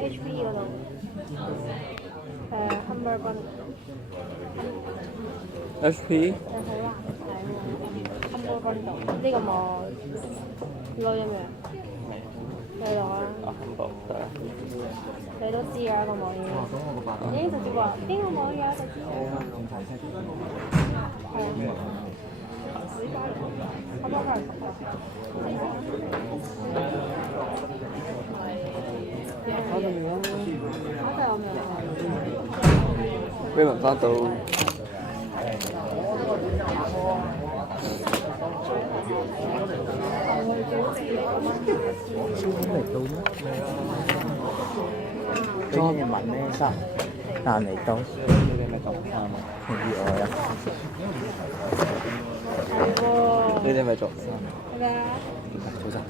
HP 嗰度，Humber 賓 HP 好難睇喎，Humber 賓度呢個冇攞咗未啊？你攞啦。得啦。你都知㗎個網頁。咦？直接話邊個網頁就知。係。可唔可以翻嚟食啊？俾文翻到。嚟到咩？裝嘅文咩衫？但嚟到。你哋咪讀啱啊？唔意外啊！你哋咪做咩啊？做衫。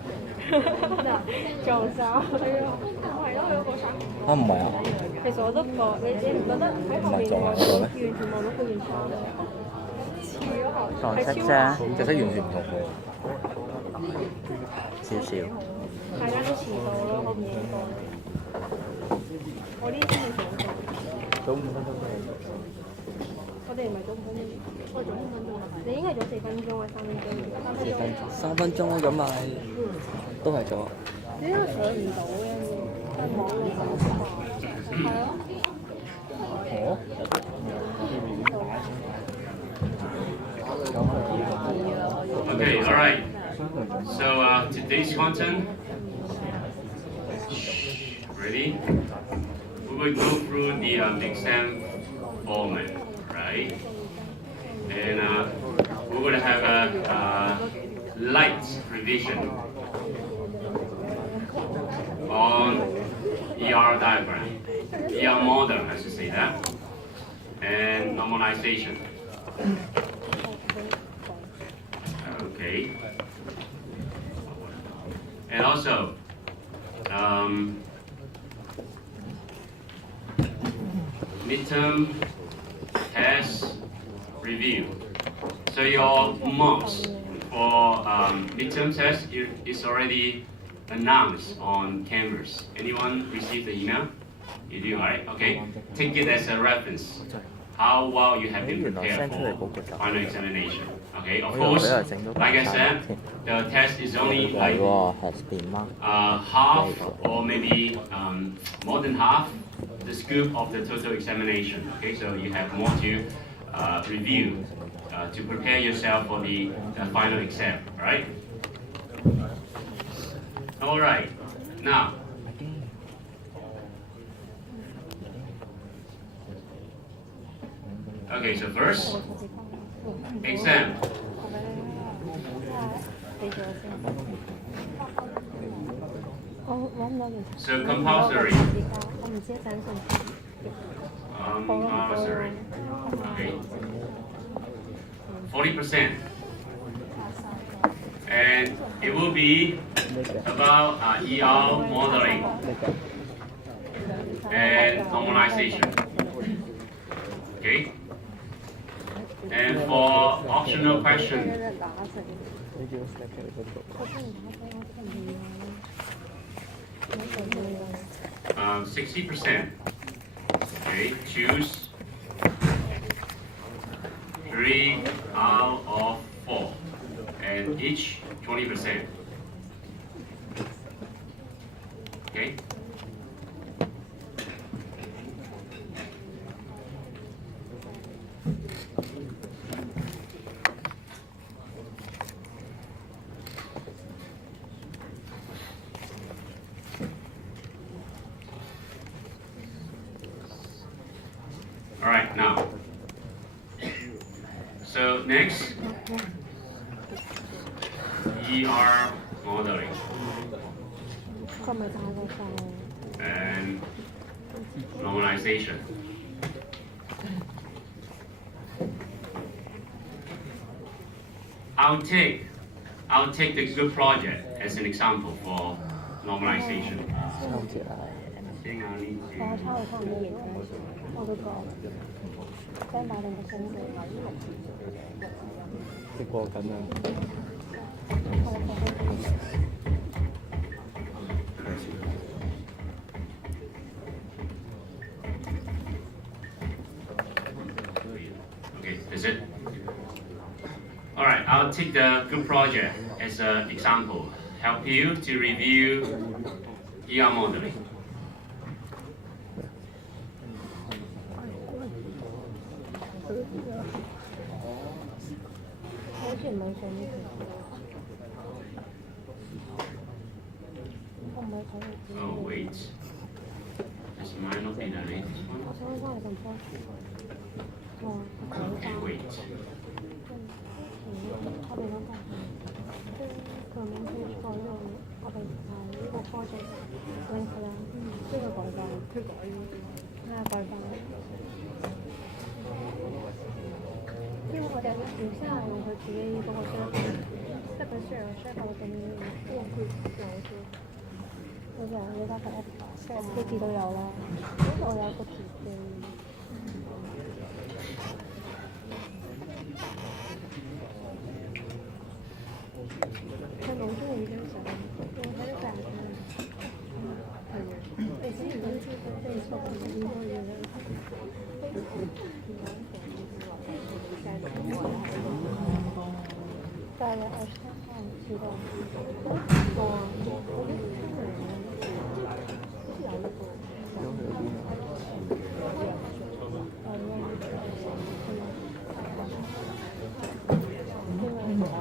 做衫係咯，係咯，佢個衫。啊唔係啊。其實我都覺，你唔覺得喺後面完全望到佢件衫似咗後，撞色啫，隻色完全唔同喎。少少。大家都遲到咯，我唔應該。我呢啲先係早到。早5分鐘都係。我哋唔係早5分鐘，我哋早5分鐘。你應該係早4分鐘啊，3分鐘。3分鐘咁咪都係早。你呢個上唔到嘅，喺網度上唔到。係咯。哦。Okay, all right. So today's content. Ready? We will go through the exam format, right? And we're going to have a light revision on ER diagram, ER model, I should say that, and normalization. Okay. And also, midterm test review. So your marks for midterm test is already announced on Canvas. Anyone received the email? You do, right? Okay. Take it as a reference. How well you have been prepared for final examination. Okay, of course, like I said, the test is only like half or maybe more than half the scope of the total examination. Okay, so you have more to review to prepare yourself for the final exam, right? All right, now. Okay, so first, exam. So compulsory. Compulsory. Okay. 40%. And it will be about ER modeling and normalization. Okay. And for optional question, 60%. Okay, choose 3 out of 4, and each 20%. Okay. All right, now. So next, ER modeling and normalization. I'll take the good project as an example for normalization. 直播緊啊！ I'll take the good project as an example, help you to review ER modeling. Oh wait, this might not be the latest one. Okay, wait. SKT 都有啦，我有個自己。佢冇中意張相，我睇得大嘅。你之前嗰啲Facebook應該要大約我差唔知道。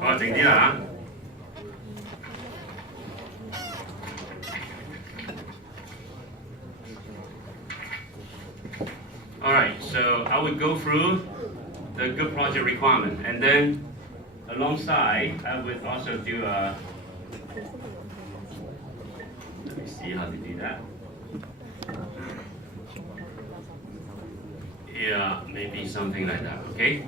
好，靜啲啦嚇。Alright, so I would go through the good project requirement, and then alongside I would also do a. Let me see how to do that. Yeah, maybe something like that, okay?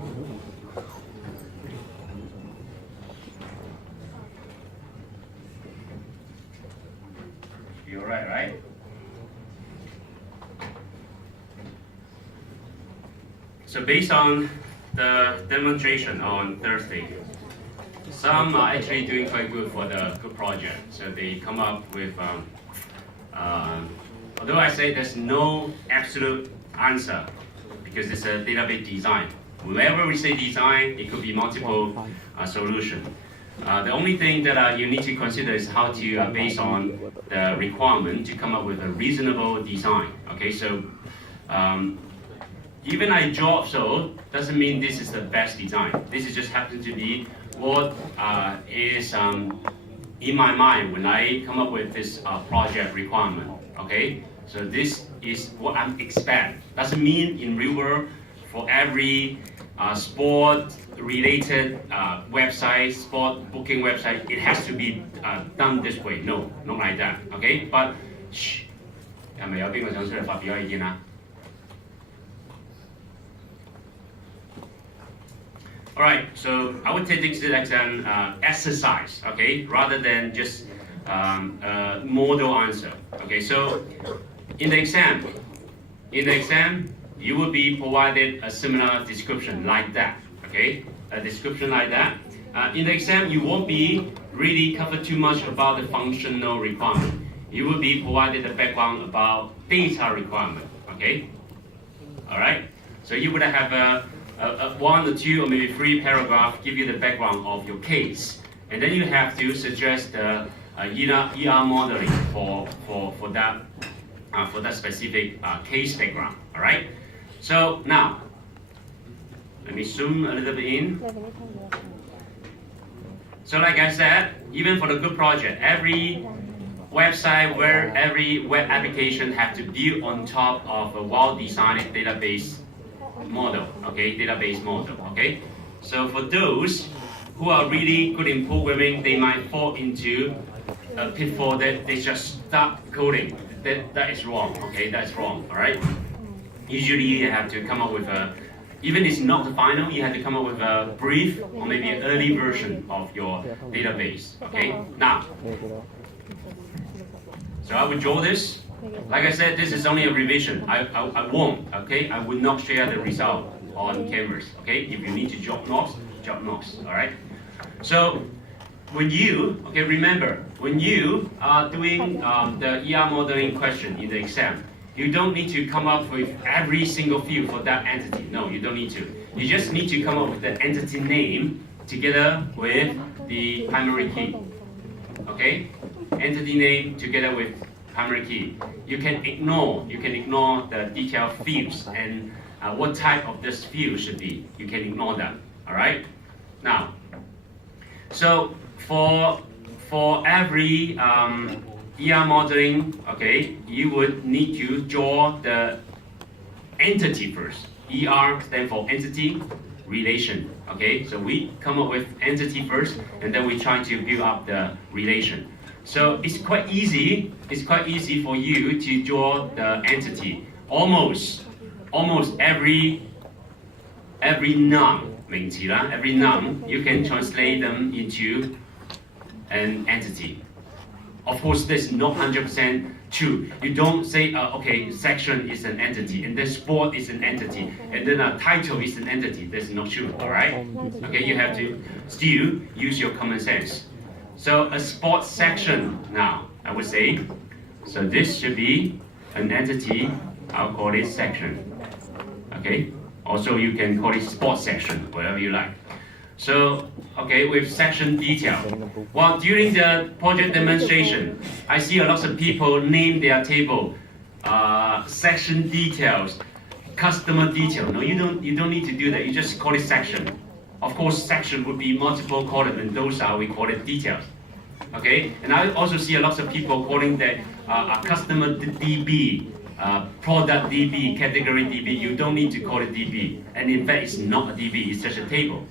You're right? So based on the demonstration on Thursday, some are actually doing quite good for the good project. So they come up with, although I say there's no absolute answer because it's a database design. Whenever we say design, it could be multiple solutions. The only thing that you need to consider is how to, based on the requirement, to come up with a reasonable design. Okay, so even I draw so doesn't mean this is the best design. This is just happens to be what is in my mind when I come up with this project requirement. Okay, so this is what I'm expect. Doesn't mean in real world for every sport-related website, sport booking website, it has to be done this way. No, not like that. Okay, but shh， 係咪有邊個想出嚟發表意見啊？ Alright, so I would take this as an exercise, okay, rather than just model answer. Okay, so in the exam, you will be provided a similar description like that. Okay, a description like that. In the exam, you won't be really covered too much about the functional requirement. You will be provided a background about data requirement. Okay, all right. So you would have a one or two or maybe three paragraphs give you the background of your case, and then you have to suggest the ER modeling for that specific case background. All right. So now, let me zoom a little bit in. So like I said, even for the good project, every website where every web application have to build on top of a well-designed database model, okay, database model, okay. So for those who are really good in programming, they might fall into a pitfall that they just start coding. That is wrong, okay, that's wrong, all right. Usually you have to come up with a, even if it's not the final, you have to come up with a brief or maybe an early version of your database, okay. Now, so I would draw this. Like I said, this is only a revision. I won't, okay? I will not share the result on cameras, okay? If you need to jot notes, all right? So when you, okay, remember, when you are doing the ER modeling question in the exam, you don't need to come up with every single field for that entity. No, you don't need to. You just need to come up with the entity name together with the primary key. Okay? Entity name together with primary key. You can ignore the detailed fields and what type of this field should be. You can ignore that. All right? Now, so for every ER modeling, okay, you would need to draw the entity first. ER stands for entity relation. Okay, so we come up with entity first, and then we try to build up the relation. So it's quite easy. It's quite easy for you to draw the entity. Almost every noun 名詞啦, every noun you can translate them into an entity. Of course, this is not 100% true. You don't say, okay, section is an entity, and then sport is an entity, and then a title is an entity. That's not true, all right? Okay, you have to still use your common sense. So a sports section now, I would say, so this should be an entity. I'll call it section. Okay. Also, you can call it sports section, whatever you like. So, okay, with section detail. Well, during the project demonstration, I see a lot of people name their table section details, customer detail. No, you don't need to do that. You just call it section. Of course, section would be multiple columns, and those are, we call it details. Okay, and I also see a lot of people calling that a customer DB, product DB, category DB. You don't need to call it DB, and in fact, it's not a DB. It's just a table.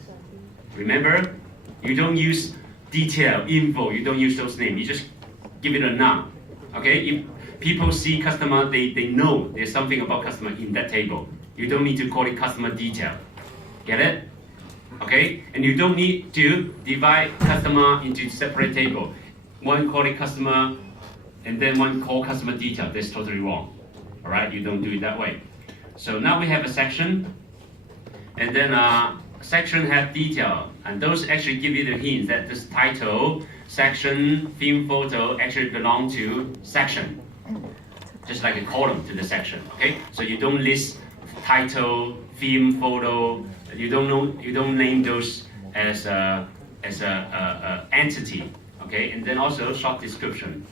Remember, you don't use detail, info. You don't use those names. You just give it a noun. Okay, if people see customer, they know there's something about customer in that table. You don't need to call it customer detail. Get it? Okay, and you don't need to divide customer into separate table. One call it customer, and then one call customer detail. That's totally wrong. All right, you don't do it that way. So now we have a section, and then section have detail, and those actually give you the hint that this title, section, theme, photo actually belong to section, just like a column to the section. Okay, so you don't list title, theme, photo. You don't name those as a entity. Okay, and then also short description.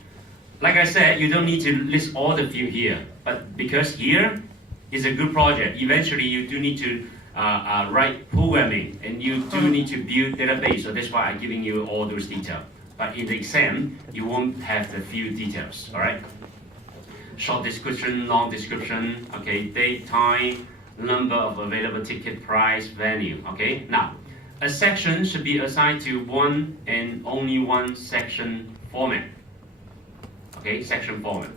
Like I said, you don't need to list all the field here, but because here is a good project, eventually you do need to write programming, and you do need to build database. So that's why I'm giving you all those details. But in the exam, you won't have the few details. All right. Short description, long description. Okay, date, time, number of available ticket, price, venue. Okay. Now, a section should be assigned to one and only one section format. Okay, section format.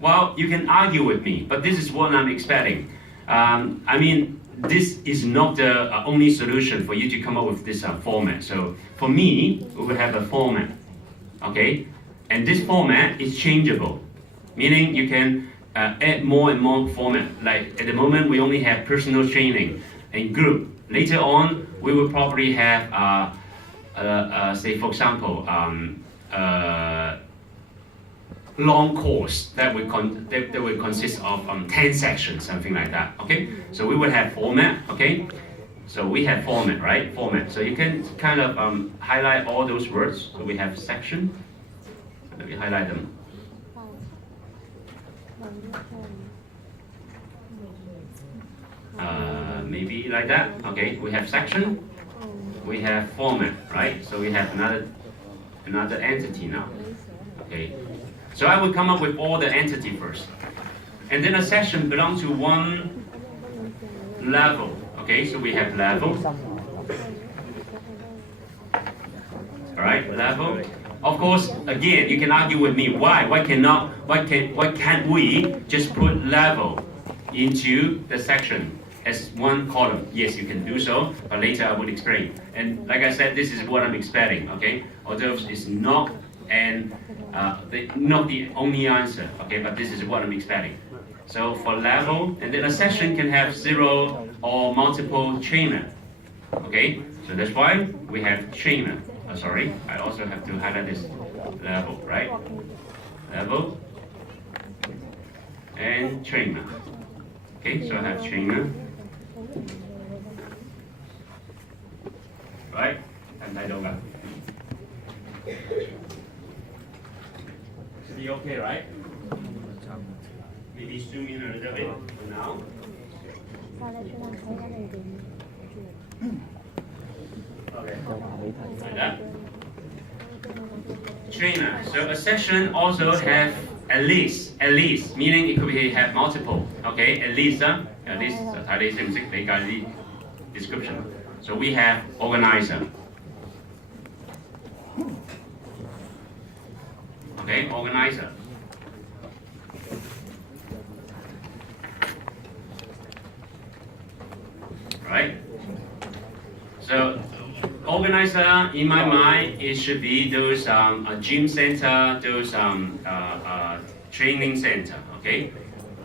Well, you can argue with me, but this is what I'm expecting. I mean, this is not the only solution for you to come up with this format. So for me, we will have a format, okay? And this format is changeable, meaning you can add more and more format. Like at the moment, we only have personal training and group. Later on, we will probably have, say for example, long course that will consist of 10 sections, something like that. Okay, so we will have format. Okay, so we have format, right? Format. So you can kind of highlight all those words. So we have section. Let me highlight them. Maybe like that. Okay, we have section. We have format, right? So we have another entity now. Okay. So I will come up with all the entity first. And then a section belongs to one level. Okay, so we have level. Alright, level. Of course, again, you can argue with me. Why can't we just put level into the section as one column? Yes, you can do so, but later I will explain. And like I said, this is what I'm expecting, okay? Although it's not not the only answer, okay, but this is what I'm expecting. So for level, and then a section can have 0 or multiple trainer, okay? So that's why we have trainer. Sorry, I also have to highlight this level, right? Level and trainer. Okay, so I have trainer. right？睇唔睇到㗎？Should be okay, right? Maybe zoom in a little bit for now. 我哋專門睇緊你點 Okay. 就話俾睇。 Like that. Trainer. So a section also have at least, meaning it could be have multiple. Okay, at least,睇你識唔識理解啲 description. So we have organizer. Okay, organizer. Right? So organizer, in my mind, it should be those a gym center, those training center, okay?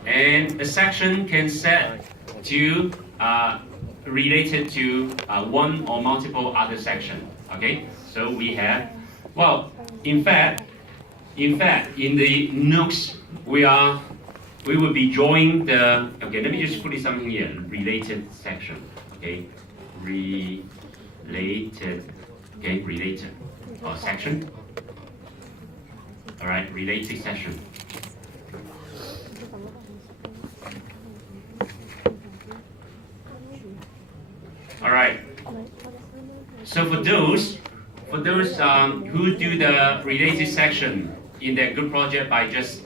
And a section can set to related to one or multiple other section, okay? So we have, well, in fact, in the notes, we will be drawing the, okay, let me just put it something here, related section, okay? Related, okay, related, or section. All right, related section. All right. So for those who do the related section in their group project by just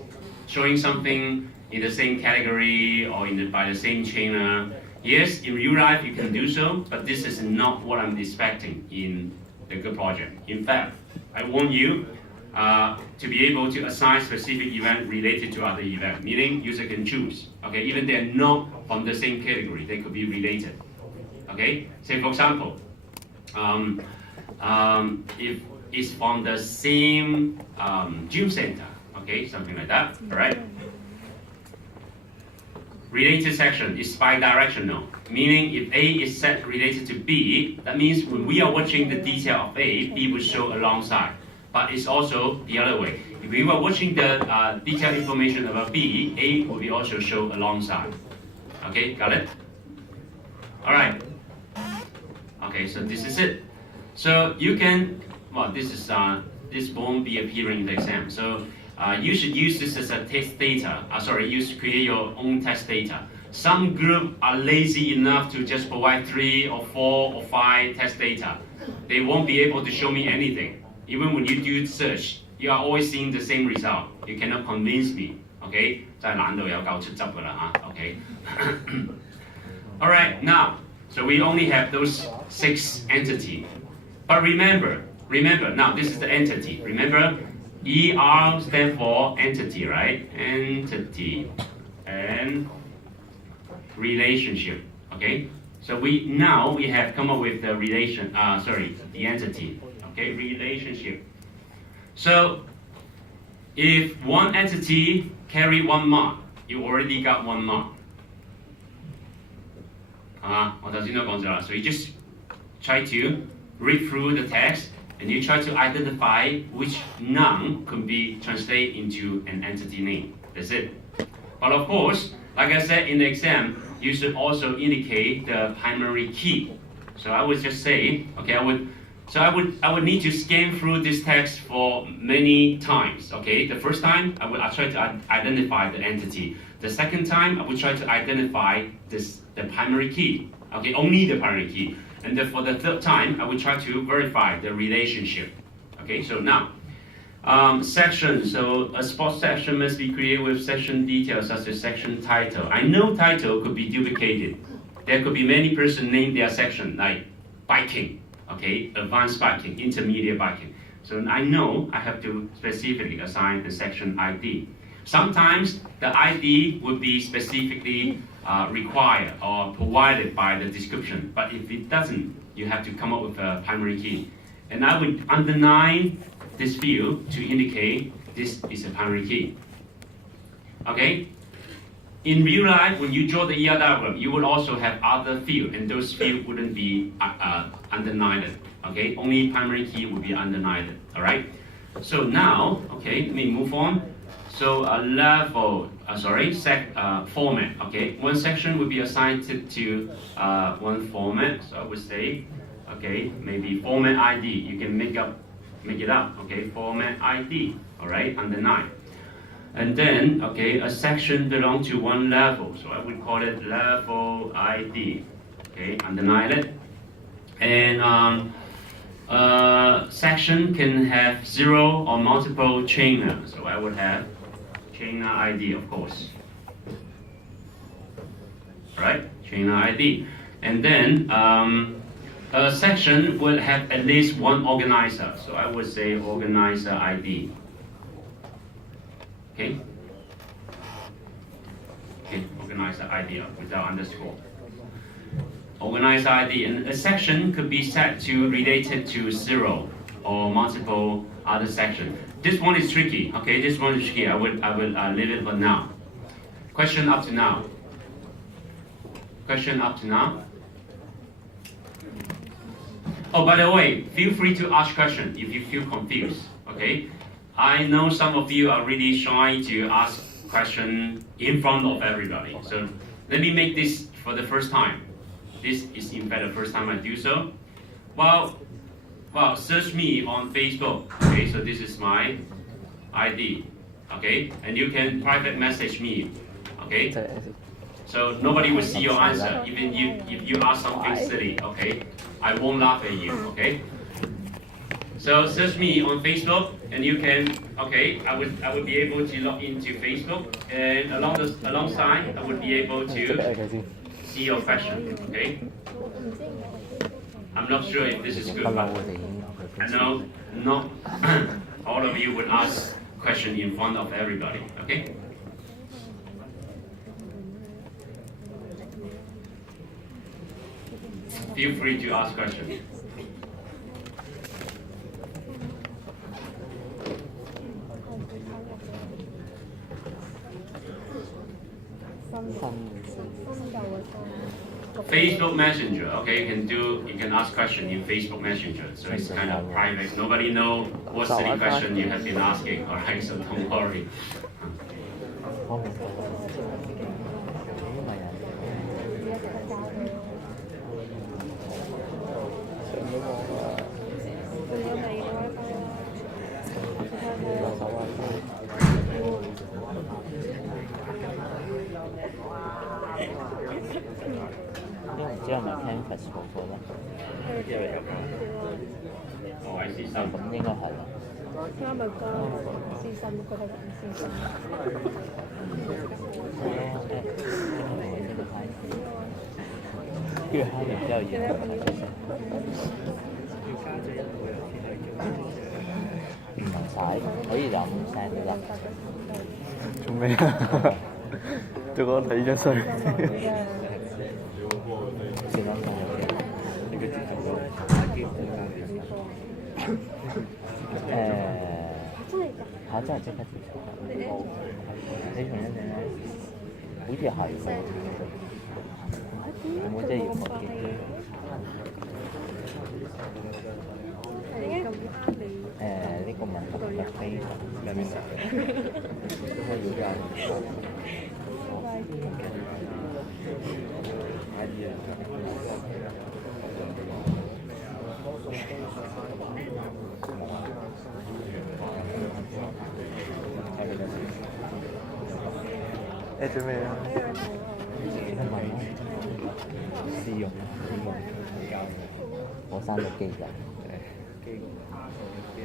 showing something in the same category or by the same trainer, yes, in real life you can do so, but this is not what I'm expecting in the group project. In fact, I want you to be able to assign specific event related to other event, meaning user can choose. Okay, even they're not from the same category, they could be related. Okay, say for example, if it's from the same gym center, okay, something like that, all right? Related section is bi-directional, meaning if A is set related to B, that means when we are watching the detail of A, B will show alongside. But it's also the other way. If we were watching the detailed information about B, A will be also show alongside. Okay, got it? All right. Okay, so this is it. So you can, well, this won't be appearing in the exam. So you should use this as a test data. Create your own test data. Some group are lazy enough to just provide 3 or 4 or 5 test data. They won't be able to show me anything. Even when you do search, you are always seeing the same result. You cannot convince me. Okay? 真係懶到有夠出汁㗎啦嚇。Okay? All right, now, so we only have those 6 entities. But remember, now this is the entity. Remember, ER stands for entity, right? Entity and relationship. Okay? So we have come up with the the entity. Okay, relationship. So if one entity carry 1 mark, you already got 1 mark. 我頭先都講咗啦, so you just try to read through the text and you try to identify which noun could be translated into an entity name. That's it. But of course, like I said in the exam, you should also indicate the primary key. So I would just say, okay, I would need to scan through this text for many times. Okay, the first time I try to identify the entity. The second time I would try to identify the primary key. Okay, only the primary key. And then for the third time I would try to verify the relationship. Okay, so now section. So a sports section must be created with section details such as section title. I know title could be duplicated. There could be many persons named their section, like biking. Okay, advanced biking, intermediate biking. So I know I have to specifically assign the section ID. Sometimes the ID would be specifically required or provided by the description, but if it doesn't, you have to come up with a primary key. And I would underline this field to indicate this is a primary key. Okay? In real life, when you draw the ER diagram, you will also have other fields, and those fields wouldn't be underlined. Okay, only primary key would be underlined. All right. So now, okay, let me move on. So a format. Okay, one section would be assigned to one format. So I would say okay, maybe format ID, you can make it up, okay, format ID, all right, under 9. And then, okay, a section belongs to one level, so I would call it level ID, okay, underline it. And section can have 0 or multiple chainer, so I would have chainer ID, of course. Right, chainer ID. And then a section will have at least one organizer, so I would say organizer ID. Okay? Okay, organizer ID without underscore. Organizer ID, and a section could be set to related to 0 or multiple other sections. This one is tricky, okay? This one is tricky. I will leave it for now. Question up to now. Question up to now. Oh, by the way, feel free to ask questions if you feel confused, okay? I know some of you are really shy to ask questions in front of everybody. So let me make this for the first time. This is in fact the first time I do so. Well, search me on Facebook, okay? So this is my ID, okay? And you can private message me, okay? So nobody will see your answer, even if you ask something silly, okay? I won't laugh at you, okay? So search me on Facebook, and you can, okay? I would be able to log into Facebook, and alongside, I would be able to see your question, okay? I'm not sure if this is good, but I know not all of you would ask question in front of everybody, okay? Feel free to ask questions. Facebook Messenger, okay, you can ask question in Facebook Messenger, so it's kind of private. Nobody know what silly question you have been asking, alright, so don't worry. Oh, I see some. 咁應該係啦。啱咪歌私心覺得咁私心。跟住敲完之後要唔使，可以就咁 send 都得。做咩啊？做個睇咗衰。先啦。嚇！真係即刻接受。你從一陣咧，好似係喎。有冇即係要學嘅？呢個問題係非常嘅明白。應該要教。誒做咩啊？試用我生咗機㗎。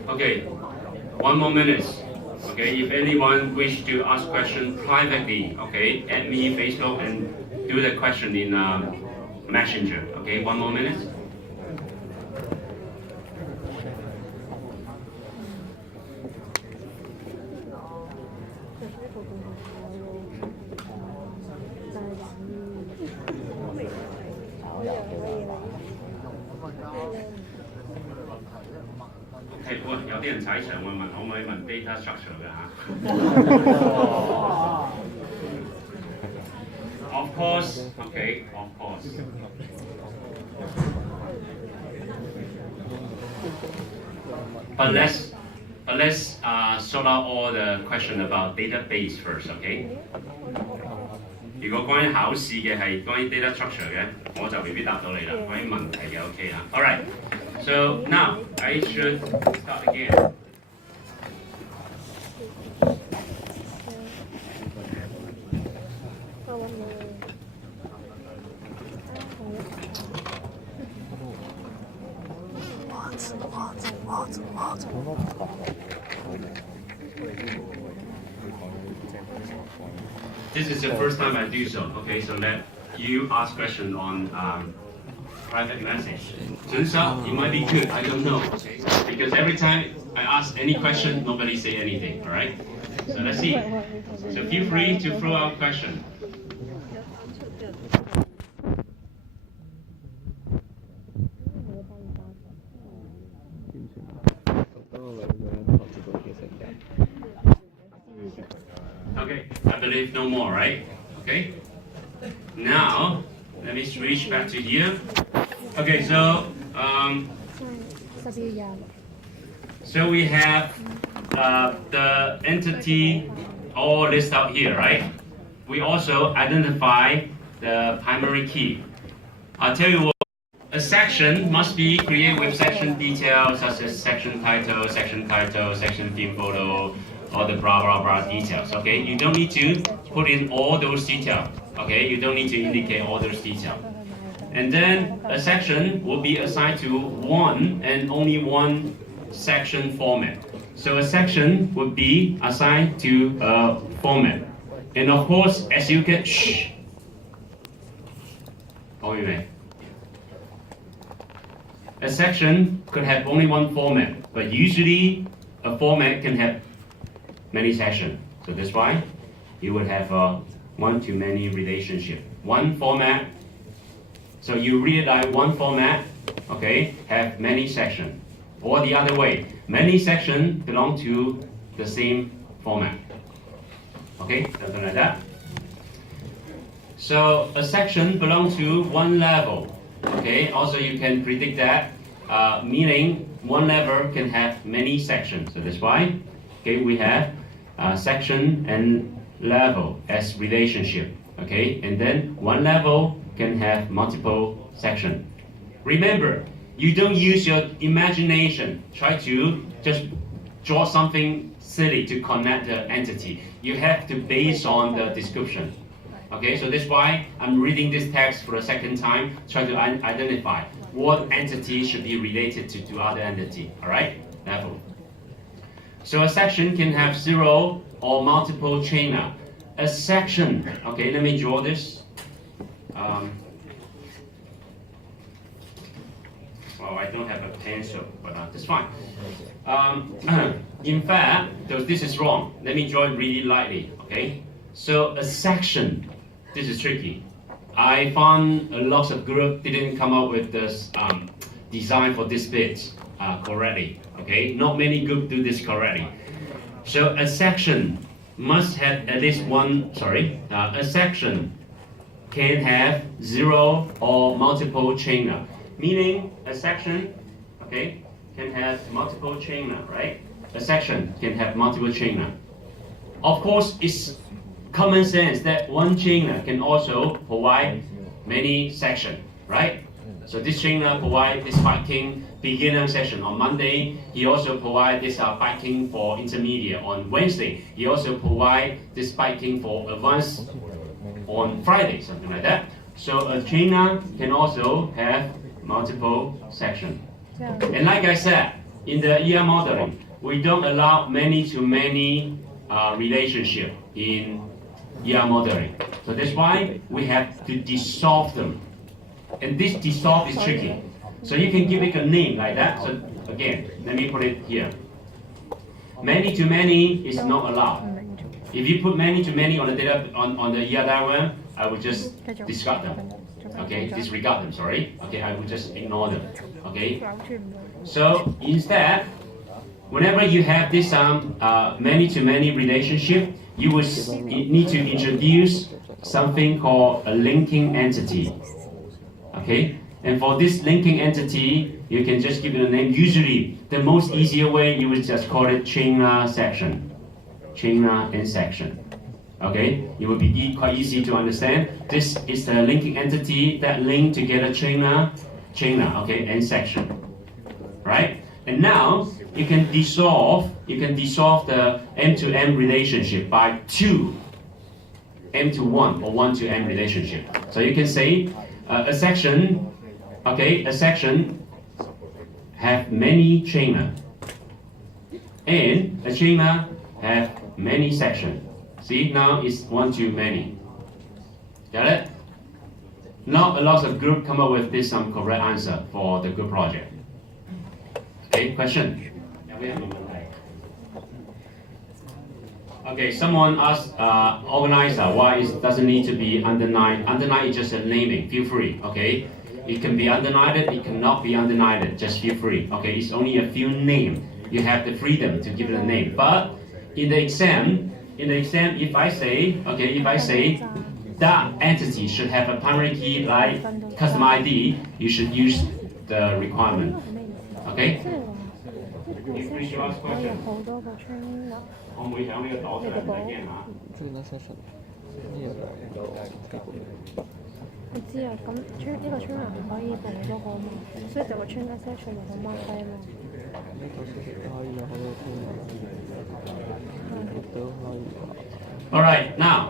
Okay, 1 more minute. Okay, if anyone wish to ask question privately, okay, add me Facebook and do the question in Messenger. Okay, 1 more minute. Okay, 喂，有啲人踩場會問可唔可以問 data structure 嘅嚇？Of course, okay, of course. But let's sort out all the question about database first, okay? 如果關於考試嘅係關於 data structure 嘅，我就未必答到你啦。關於問題嘅 OK 啦。All right. So now I should start again. This is the first time I do so. Okay, so let you ask question on private message. Turns out it might be good. I don't know. Okay, because every time I ask any question, nobody say anything. All right. So let's see. So feel free to throw out question. Okay, I believe no more, right? Okay. Now let me switch back to here. Okay, so we have the entity all listed out here, right? We also identify the primary key. I'll tell you what. A section must be created with section details such as section title, section theme photo, or the blah blah blah details. Okay, you don't need to put in all those details. Okay, you don't need to indicate all those details. And then a section will be assigned to one and only one section format. So a section would be assigned to a format. And of course, as you get a section could have only one format, but usually a format can have many sections. So that's why you would have a one-to-many relationship. One format, so you realize one format, okay, have many sections. Or the other way, many sections belong to the same format. Okay, something like that. So a section belongs to one level. Okay, also you can predict that, meaning one level can have many sections. So that's why, okay, we have section and level as relationship. Okay, and then one level can have multiple sections. Remember, you don't use your imagination. Try to just draw something silly to connect the entity. You have to base on the description. Okay, so that's why I'm reading this text for the second time, trying to identify what entity should be related to other entity. All right, level. So a section can have zero or multiple chainer. A section, okay, let me draw this. Well, I don't have a pencil, but that's fine. In fact, this is wrong. Let me draw it really lightly, okay? So a section, this is tricky. I found a lot of groups didn't come up with this design for this bit correctly, okay? Not many groups do this correctly. So a section must have at least one, a section can have zero or multiple chainer. Meaning a section, okay, can have multiple chainer, right? A section can have multiple chainer. Of course, it's common sense that one chainer can also provide many sections, right? So this chainer provides this biking beginner session on Monday. He also provides this biking for intermediate on Wednesday. He also provides this biking for advanced on Friday, something like that. So a chainer can also have multiple sections. And like I said, in the ER modeling, we don't allow many-to-many relationship in ER modeling. So that's why we have to dissolve them. And this dissolve is tricky. So you can give it a name like that. So again, let me put it here. Many-to-many is not allowed. If you put many-to-many on the data on the ER diagram, I would just discard them. Okay, disregard them, sorry. Okay, I would just ignore them. Okay, so instead, whenever you have this many-to-many relationship, you will need to introduce something called a linking entity. Okay, and for this linking entity, you can just give it a name. Usually, the most easier way, you would just call it chainer section. Chainer and section. Okay, it will be quite easy to understand. This is the linking entity that link together trainer, okay, and section, right? And now you can dissolve the M-to-M relationship by two M-to-1 or 1-to-M relationship. So you can say a section have many trainer, and a trainer have many section. See, now it's 1-to-many. Got it? Now a lot of group come up with this correct answer for the group project. Okay, question? Okay, someone asked organizer why it doesn't need to be underlined. Underline is just a naming. Feel free. Okay, it can be underlined. It cannot be underlined. Just feel free. Okay, it's only a few names. You have the freedom to give it a name. But in the exam, if I say that entity should have a primary key like custom ID, you should use the requirement. Okay. 可以好多個 trainer。可唔可以喺呢個度出嚟睇見下？我知啊，咁呢個 trainer 唔可以同好多個嘛，所以就個 trainer section 咪好 mark 低嘛。All right, now,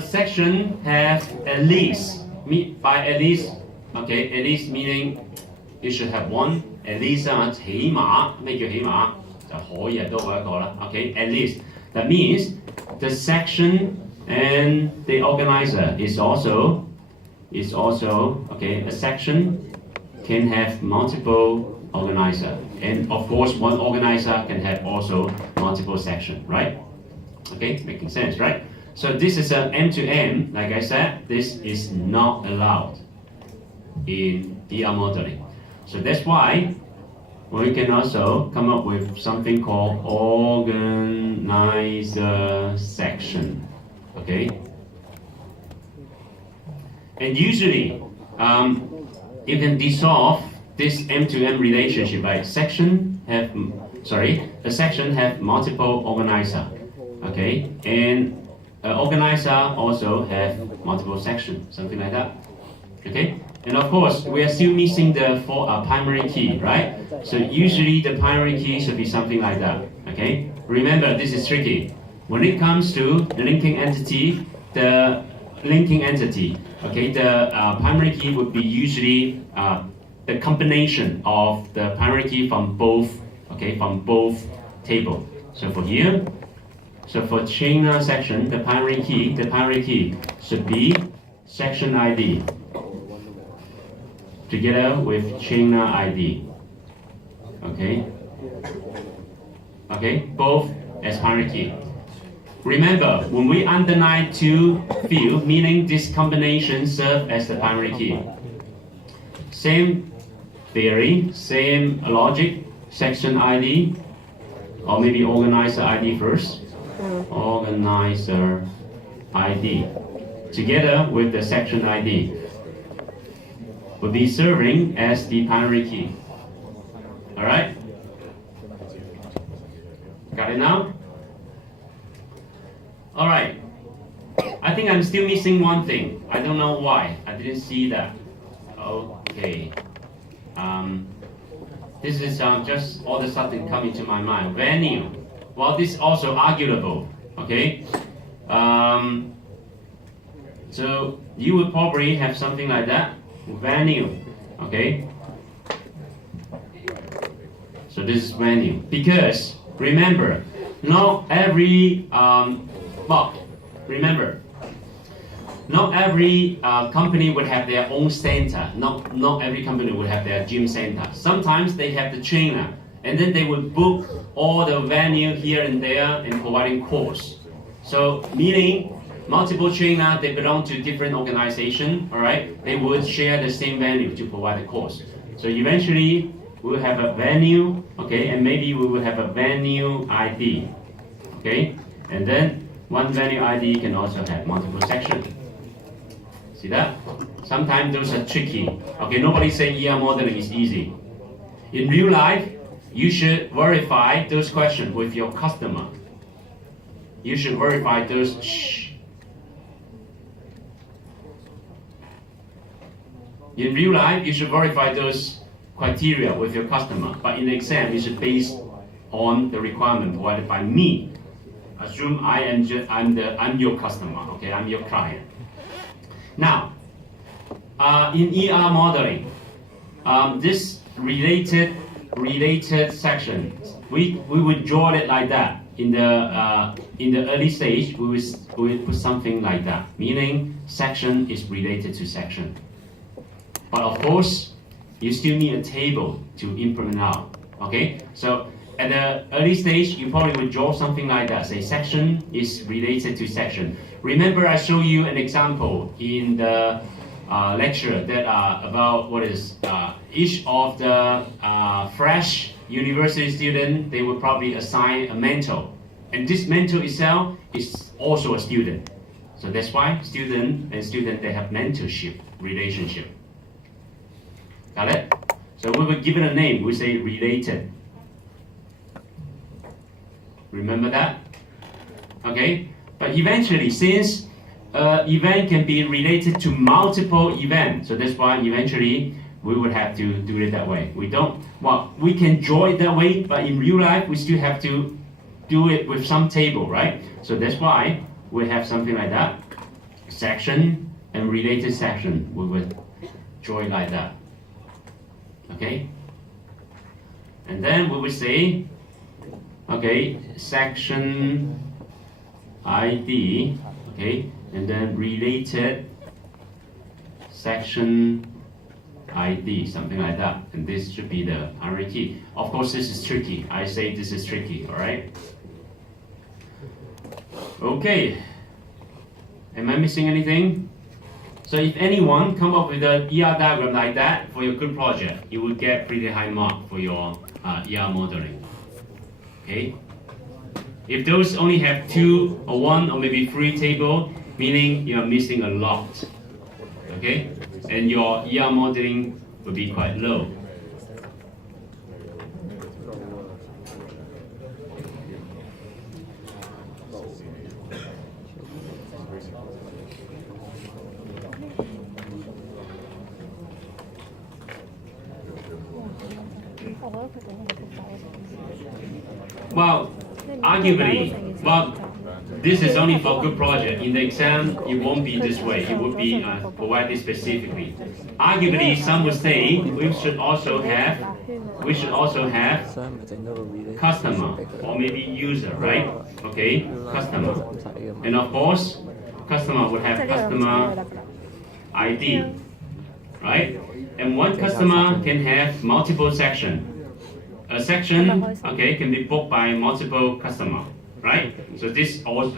section have at least, by at least, okay, at least meaning you should have one, at least 起碼，咩叫起碼？就可以都有一個啦 ，okay, at least. That means the section and the organizer is also, okay, a section can have multiple organizer. And of course, one organizer can have also multiple sections, right? Okay, making sense, right? So this is an M-to-M. Like I said, this is not allowed in ER modeling. So that's why we can also come up with something called organizer section. Okay? And usually, you can dissolve this M-to-M relationship by a section have multiple organizer, okay, and organizer also have multiple sections, something like that, okay. And of course, we are still missing the primary key, right? So usually the primary key should be something like that, okay. Remember, this is tricky. When it comes to the linking entity, okay, the primary key would be usually the combination of the primary key from both table. So for here, so for trainer section, the primary key should be section ID together with trainer ID. Okay, both as primary key. Remember, when we underline two field, meaning this combination serve as the primary key. Same theory, same logic, section ID, or maybe organizer ID first. Organizer ID, together with the section ID, will be serving as the primary key. All right? Got it now? All right. I think I'm still missing one thing. I don't know why. I didn't see that. Okay. This is just all of a sudden coming to my mind. Venue. Well, this is also arguable. Okay. So you would probably have something like that. Venue. Okay. So this is venue. Because remember, not every not every company would have their own center. Not every company would have their gym center. Sometimes they have the trainer, and then they would book all the venue here and there and providing course. So meaning multiple trainer, they belong to different organization. All right, they would share the same venue to provide the course. So eventually we will have a venue, okay, and maybe we will have a venue ID, okay, and then one venue ID can also have multiple sections. See that? Sometimes those are tricky. Okay, nobody say ER modeling is easy. In real life, you should verify those questions with your customer. You should verify those. In real life, you should verify those criteria with your customer, but in the exam, you should base on the requirement provided by me. Assume I'm your customer, okay? I'm your client. Now, in ER modeling, this related section, we would draw it like that. In the early stage, we would put something like that, meaning section is related to section. But of course, you still need a table to implement out. Okay, so at the early stage, you probably would draw something like that. Say section is related to section. Remember, I showed you an example in the lecture that about what is each of the fresh university student, they would probably assign a mentor, and this mentor itself is also a student. So that's why student they have mentorship relationship. Got it? So we would give it a name. We say related. Remember that? Okay. But eventually, since event can be related to multiple events, so that's why eventually we would have to do it that way. We can draw it that way, but in real life we still have to do it with some table, right? So that's why we have something like that. Section and related section, we would draw it like that. Okay? And then we would say, okay, section ID, okay, and then related section ID, something like that. And this should be the array key. Of course, this is tricky. I say this is tricky, all right? Okay. Am I missing anything? So if anyone come up with an ER diagram like that for your group project, you will get pretty high mark for your ER modeling. Okay? If those only have 2 or 1 or maybe 3 table, meaning you are missing a lot. Okay? And your ER modeling will be quite low. Well, arguably, this is only for good project. In the exam, it won't be this way. It would be provided specifically. Arguably, some would say we should also have customer or maybe user, right? Okay, customer, and of course, customer would have customer ID, right? And one customer can have multiple sections. A section, okay, can be booked by multiple customer, right? So this is also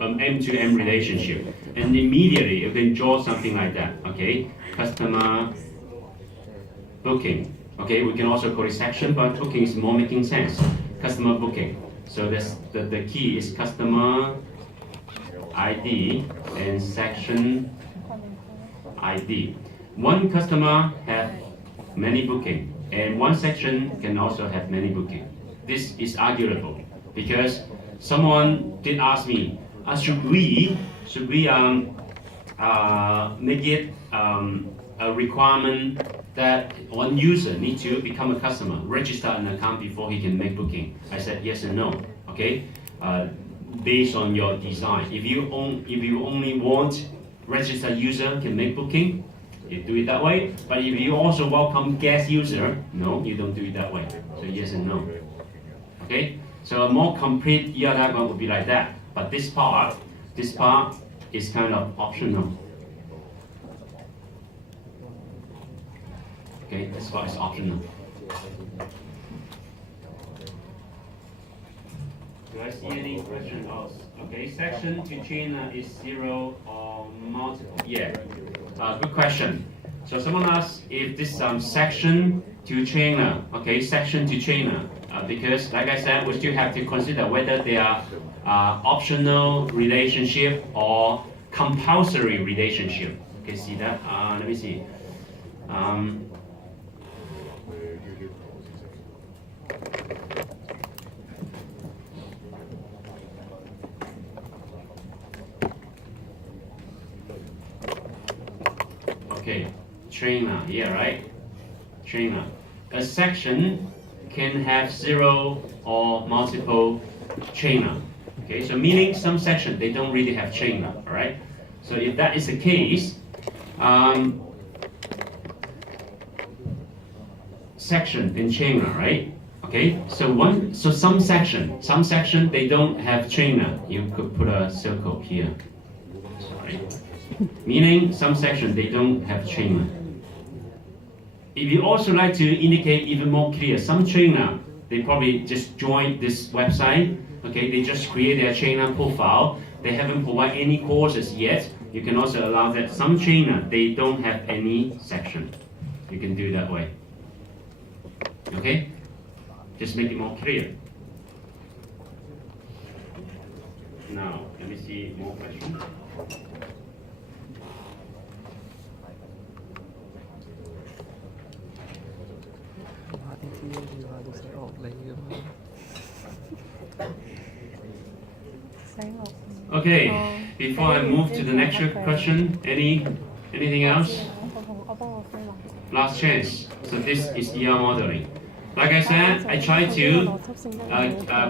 an M2M relationship, and immediately you can draw something like that, okay? Customer booking, okay? We can also call it section, but booking is more making sense. Customer booking. So that's the key is customer ID and section ID. One customer have many booking. And one section can also have many bookings. This is arguable because someone did ask me, should we make it a requirement that one user needs to become a customer, register an account before he can make booking? I said yes and no. Okay, based on your design. If you only want registered user can make booking, you do it that way. But if you also welcome guest user, no, you don't do it that way. So yes and no. Okay? So a more complete ER diagram would be like that. But this part is kind of optional. Okay, this part is optional. Do I see any question else? Okay, section to chain is 0 or multiple? Yeah. Good question. So someone asked if this section to chainer, okay, section to chainer, because like I said, we still have to consider whether they are optional relationship or compulsory relationship. Okay, see that? Let me see. trainer here, right? Trainer. A section can have 0 or multiple trainer. Okay, so meaning some section they don't really have trainer, all right? So if that is the case, section and trainer, right? Okay, so some section they don't have trainer. You could put a circle here. Sorry. Meaning some section they don't have trainer. If you also like to indicate even more clear, some trainer they probably just joined this website. Okay, they just create their trainer profile. They haven't provided any courses yet. You can also allow that some trainer they don't have any section. You can do that way. Okay, just make it more clear. Now let me see more questions. Okay, before I move to the next question, anything else? Last chance. So this is ER modeling. Like I said, I try to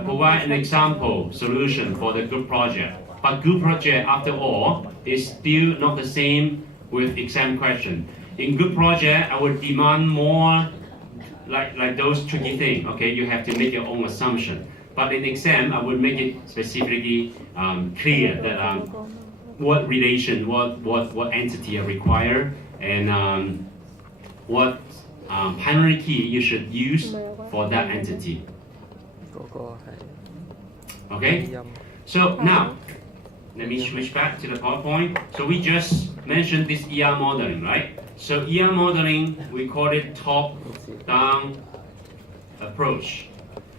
provide an example solution for the group project. But group project, after all, is still not the same with exam question. In group project, I would demand more like those tricky things. Okay, you have to make your own assumption. But in exam, I would make it specifically clear that what relation, what entity are required, and what primary key you should use for that entity. Okay? So now, let me switch back to the PowerPoint. So we just mentioned this ER modeling, right? So ER modeling, we call it top-down approach.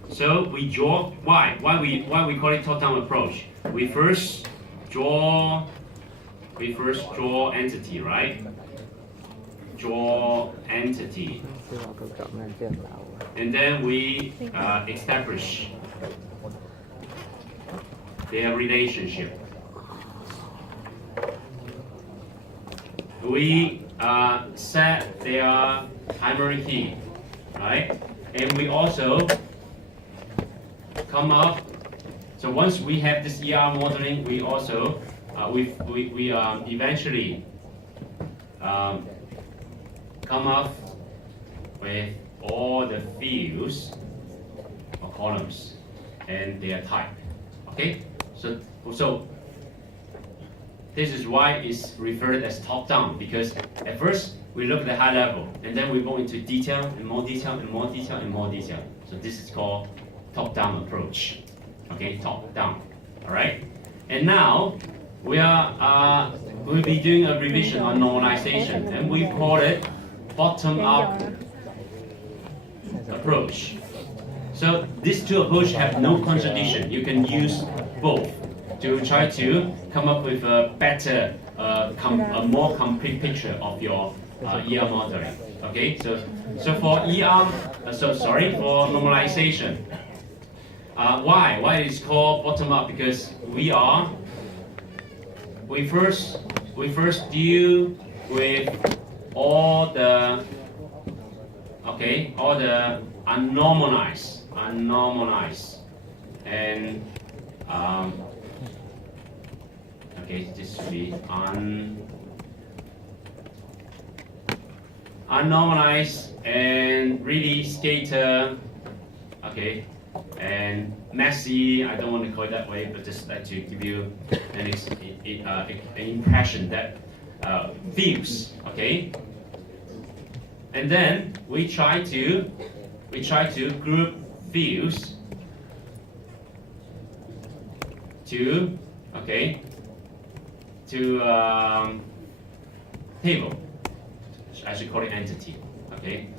So we draw, why we call it top-down approach? We first draw entity, right? Draw entity. And then we establish their relationship. We set their primary key, right? And we also come up. So once we have this ER modeling, we also we eventually come up with all the fields or columns and their type. Okay, so this is why it's referred as top-down, because at first we look at the high level and then we go into detail and more detail and more detail and more detail. So this is called top-down approach. Okay, top-down. All right. And now we'll be doing a revision on normalization, and we call it bottom-up approach. So these two approaches have no contradiction. You can use both to try to come up with a better, a more complete picture of your ER modeling. Okay, so for for normalization. Why it's called bottom up? Because we first deal with all the unnormalized, and this should be unnormalized and really scatter, and messy. I don't want to call it that way, but just like to give you an impression that views, and then we try to group views to table. I should call it entity.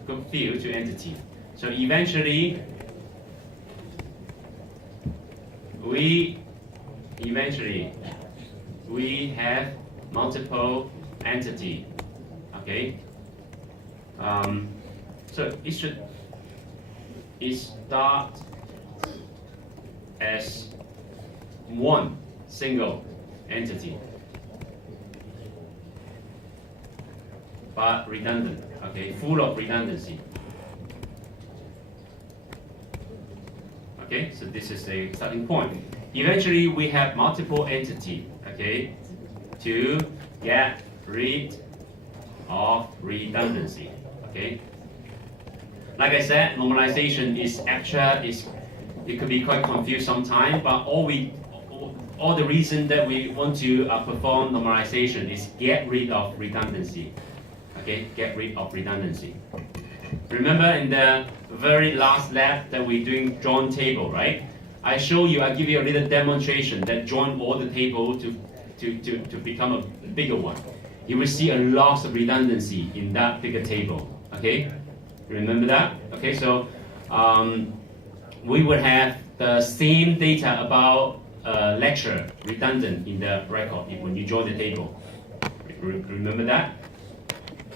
Group view to entity. So eventually we have multiple entity. So it start as one single entity. but redundant, okay, full of redundancy. Okay, so this is a starting point. Eventually, we have multiple entity, okay, to get rid of redundancy, okay. Like I said, normalization it could be quite confused sometimes, but all the reason that we want to perform normalization is get rid of redundancy, okay, get rid of redundancy. Remember in the very last lab that we're doing join table, right? I give you a little demonstration that join all the table to become a bigger one. You will see a loss of redundancy in that bigger table, okay? Remember that? Okay, so we will have the same data about lecture redundant in the record when you join the table. Remember that?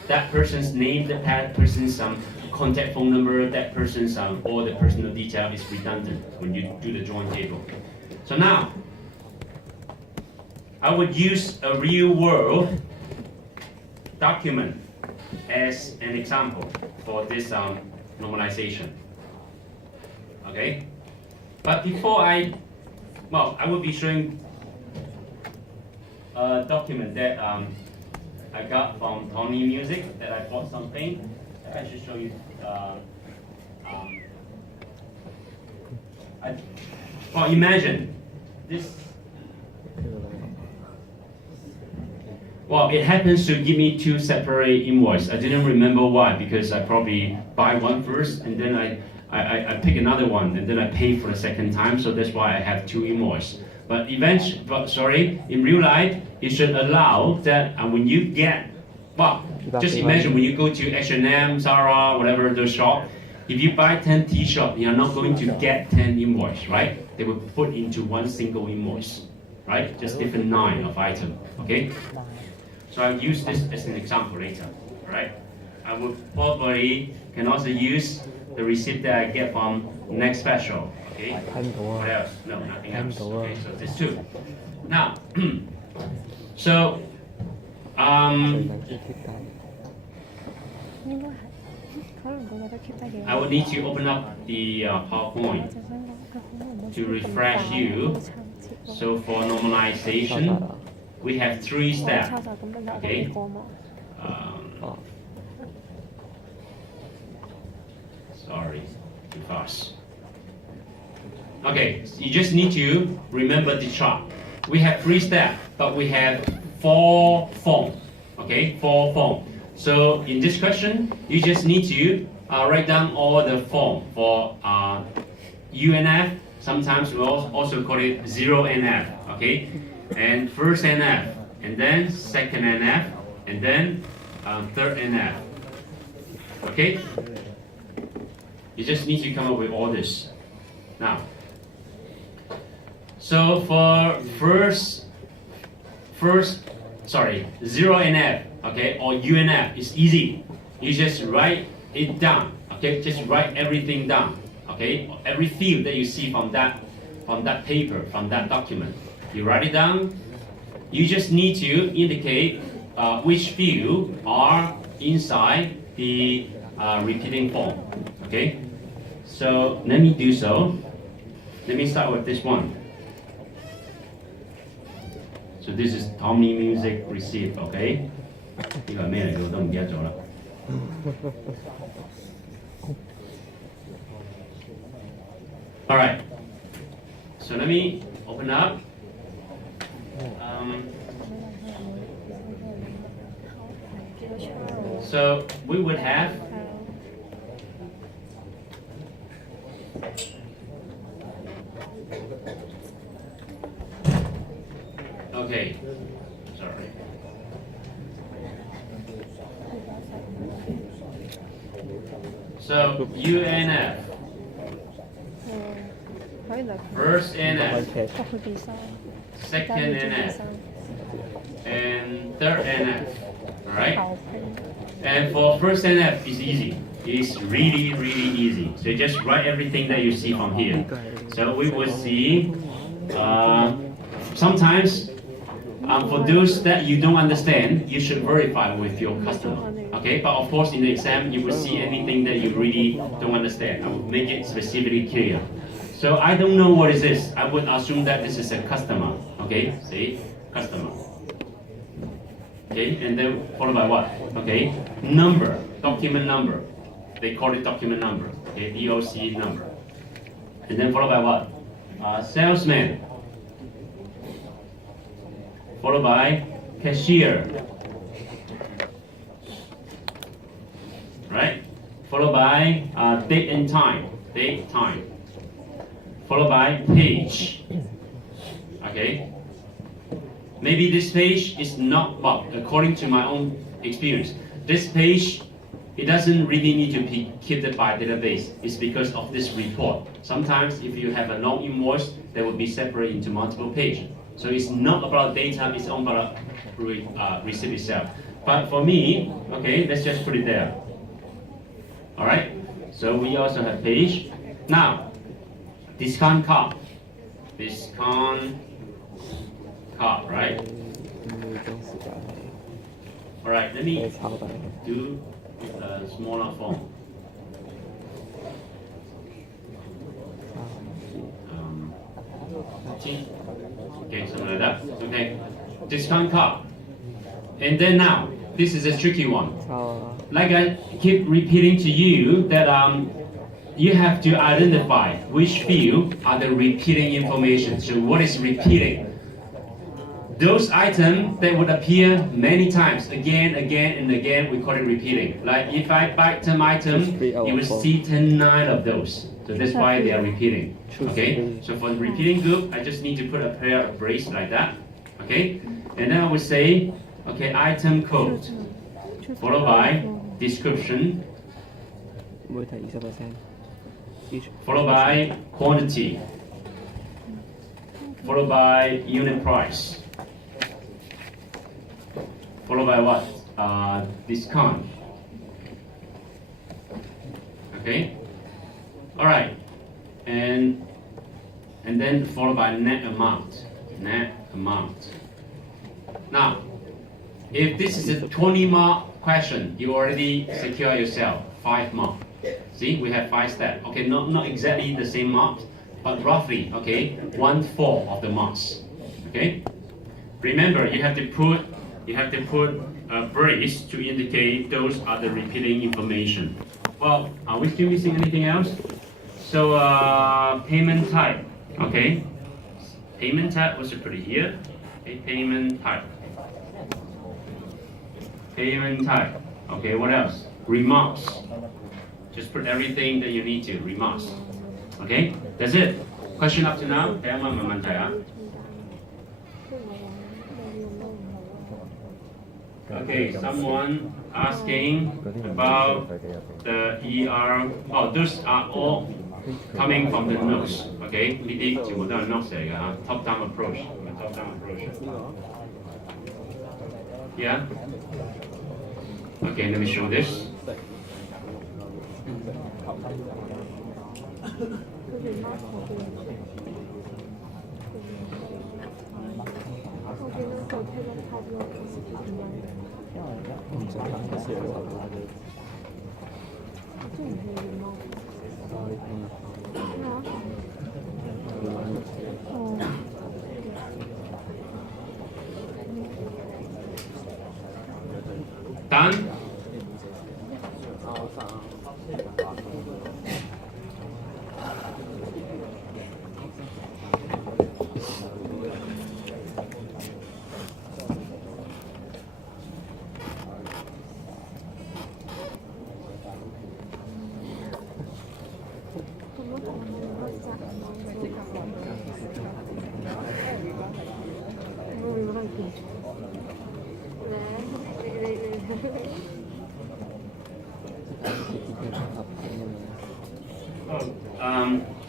That person's name, that person's contact phone number, that person's all the personal detail is redundant when you do the join table. So now, I would use a real world document as an example for this normalization. Okay? But before I will be showing a document that I got from Tony Music, that I bought something. I should show you. Imagine this. Well, it happens to give me two separate invoices. I didn't remember why, because I probably buy one first and then I pick another one and then I pay for the second time, so that's why I have two invoices. But in real life, it should allow that when you get, just imagine when you go to H&M, Zara, whatever the shop, if you buy 10 t-shirts, you're not going to get 10 invoices, right? They will put into one single invoice, right? Just different 9 of item, okay? So I'll use this as an example later, right? I will probably can also use the receipt that I get from Next Special, okay? What else? No, nothing else. Okay, so this two. Now, so I will need to open up the PowerPoint to refresh you. So for normalization, we have 3 steps. Okay. Sorry, too fast. Okay, you just need to remember the chart. We have 3 steps, but we have 4 forms. Okay, 4 forms. So in this question, you just need to write down all the form for UNF. Sometimes we also call it 0NF. Okay, and first NF, and then second NF, and then third NF. Okay. You just need to come up with all this. Now, so for sorry, 0NF, okay, or UNF is easy. You just write it down, okay? Just write everything down, okay? Every field that you see from that paper, from that document, you write it down. You just need to indicate which field are inside the repeating form, okay? So let me do so. Let me start with this one. So this is Tommy Music receipt, okay? 呢個係咩嚟嘅都唔記得咗啦。All right. So let me open up. So we would have okay. Sorry. So UNF. First NF. Second NF. And third NF. Alright? And for first NF, it's easy. It's really, really easy. So just write everything that you see from here. So we will see sometimes For those that you don't understand, you should verify with your customer. Okay, but of course in the exam you will see anything that you really don't understand. I will make it specifically clear. So I don't know what is this. I would assume that this is a customer. Okay, see, customer. Okay, and then followed by what? Okay, number, document number. They call it document number. Okay, DOC number. And then followed by what? Salesman. Followed by cashier. Right? Followed by date and time. Date, time. Followed by page. Okay? Maybe this page is not, well, according to my own experience, this page, it doesn't really need to be kept by database. It's because of this report. Sometimes if you have a long invoice, they will be separated into multiple pages. So it's not about data, it's all about receipt itself. But for me, okay, let's just put it there. All right, so we also have page. Now, discount card. Discount card, right? All right, let me do a smaller form. Okay, something like that. Okay, discount card. And then now, this is a tricky one. Like I keep repeating to you that you have to identify which field are the repeating information. So what is repeating? Those items that would appear many times, again, and again, we call it repeating. Like if I buy 10 items, you will see 9 of those. So that's why they are repeating. Okay? So for the repeating group, I just need to put a pair of braces like that. Okay? And then I would say, okay, item code, followed by description, followed by quantity, followed by unit price, followed by what? Discount. Okay? Alright. And then followed by net amount. Net amount. Now, if this is a 20-mark question, you already secure yourself 5 marks. See, we have 5 steps. Okay, not exactly the same marks, but roughly, okay, 1/4 of the marks. Okay? Remember, you have to put a brace to indicate those are the repeating information. Well, are we still missing anything else? So payment type. Okay, payment type was put it here. Okay, payment type. Payment type. Okay, what else? Remarks. Just put everything that you need to. Remarks. Okay, that's it. Question up to now? Okay, someone asking about the ER. Oh, those are all coming from the notes. Okay, 呢啲全部都係 notes 嚟㗎嚇 ，top down approach. Top down approach. Yeah. Okay, let me show this. Done?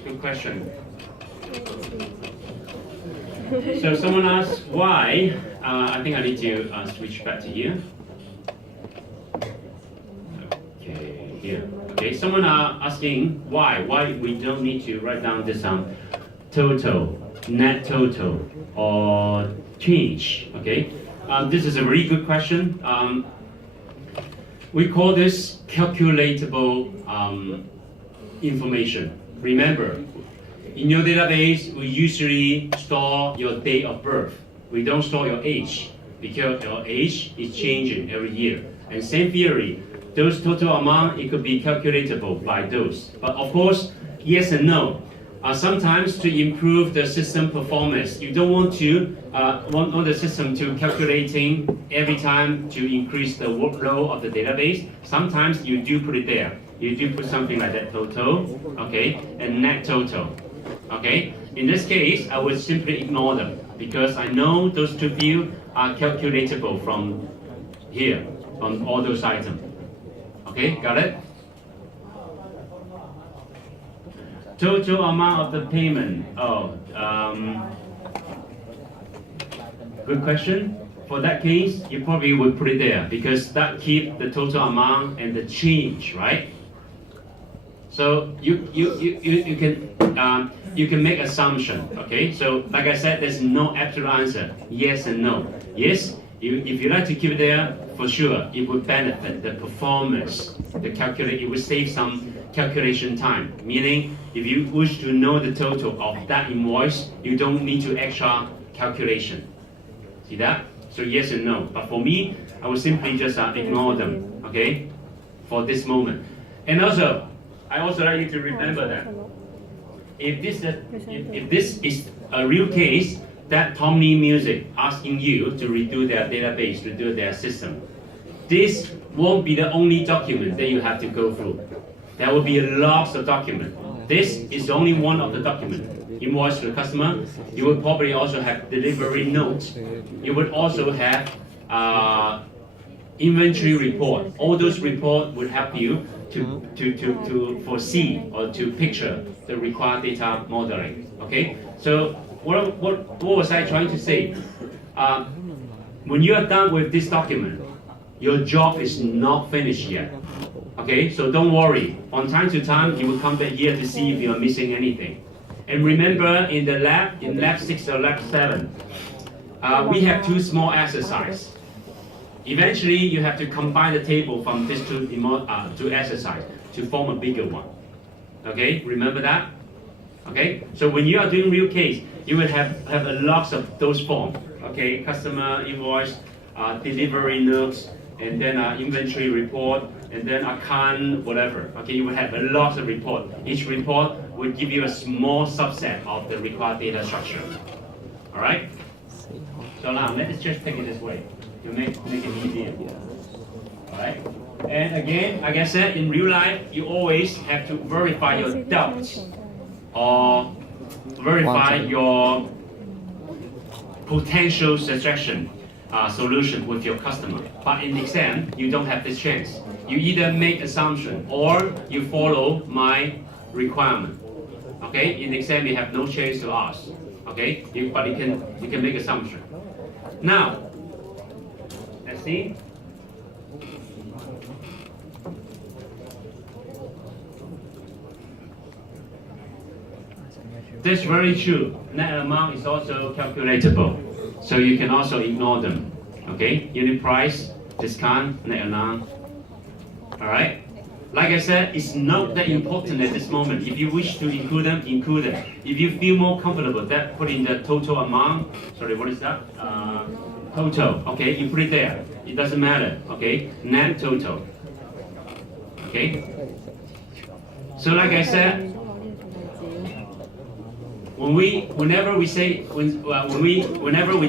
Good question. So someone asked why. I think I need to switch back to here. Okay, here. Okay, someone asking why we don't need to write down this total net total or change? Okay, this is a very good question. We call this calculatable information. Remember, in your database, we usually store your date of birth. We don't store your age because your age is changing every year. And same theory, those total amount, it could be calculatable by those. But of course, yes and no. Sometimes to improve the system performance, you don't want the system to calculating every time to increase the workload of the database. Sometimes you do put it there. You do put something like that total, okay, and net total, okay. In this case, I would simply ignore them because I know those two fields are calculatable from here, from all those items. Okay, got it? Total amount of the payment. Good question. For that case, you probably would put it there because that keeps the total amount and the change, right? So you can make assumption. Okay. So like I said, there's no absolute answer. Yes and no. Yes. If you like to keep it there, for sure, it would benefit the performance. It would save some calculation time. Meaning, if you wish to know the total of that invoice, you don't need to extra calculation. See that? So yes and no. But for me, I would simply just ignore them. Okay, for this moment. And also, I also like you to remember that if this is a real case, that Tommy Music asking you to redo their database, redo their system, this won't be the only document that you have to go through. There will be lots of documents. This is only one of the documents. Invoice to the customer. You will probably also have delivery notes. You would also have inventory report. All those reports would help you to foresee or to picture the required data modeling. Okay. So what was I trying to say? When you are done with this document, your job is not finished yet. Okay, so don't worry. On time to time, you will come back here to see if you are missing anything. And remember, in the lab, in lab 6 or lab 7, we have two small exercises. Eventually, you have to combine the table from these two exercises to form a bigger one. Okay, remember that? Okay, so when you are doing real case, you will have a lot of those forms. Okay, customer invoice, delivery notes, and then inventory report, and then account, whatever. Okay, you will have a lot of report. Each report will give you a small subset of the required data structure. All right. So now let's just take it this way to make it easier. All right. And again, like I said, in real life, you always have to verify your doubts or verify your potential suggestion solution with your customer. But in exam, you don't have this chance. You either make assumption or you follow my requirement. Okay, in exam you have no chance to ask. Okay, but you can make assumption. Now, let's see. That's very true. Net amount is also calculatable, so you can also ignore them. Okay, unit price, discount, net amount. All right. Like I said, it's not that important at this moment. If you wish to include them, include them. If you feel more comfortable, that put in the total amount. Sorry, what is that? Total. Okay, you put it there. It doesn't matter. Okay, net total. Okay. So like I said, whenever we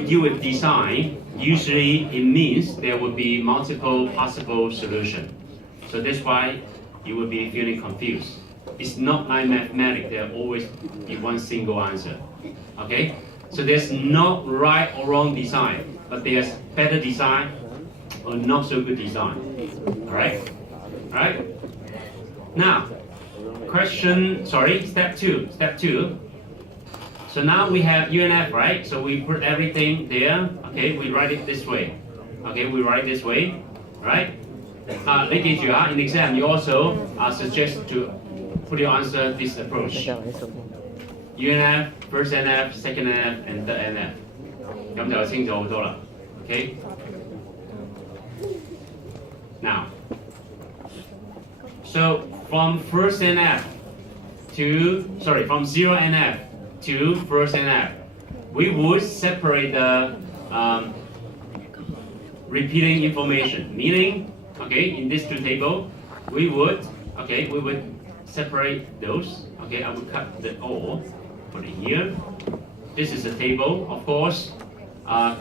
deal with design, usually it means there will be multiple possible solutions. So that's why you will be feeling confused. It's not like mathematics, there will always be one single answer. Okay? So there's not right or wrong design, but there's better design or not so good design. Alright? Alright? Now, step two. So now we have UNF, right? So we put everything there. Okay, we write it this way. Okay, we write this way, right? In exam, you also suggest to put your answer this approach. UNF, first NF, second NF, and third NF. 咁就清楚好多啦。Okay. Now, so from first NF from 0 NF to first NF, we would separate the repeating information. Meaning, okay, in these two tables, we would separate those. Okay, I would cut the O, put it here. This is a table, of course.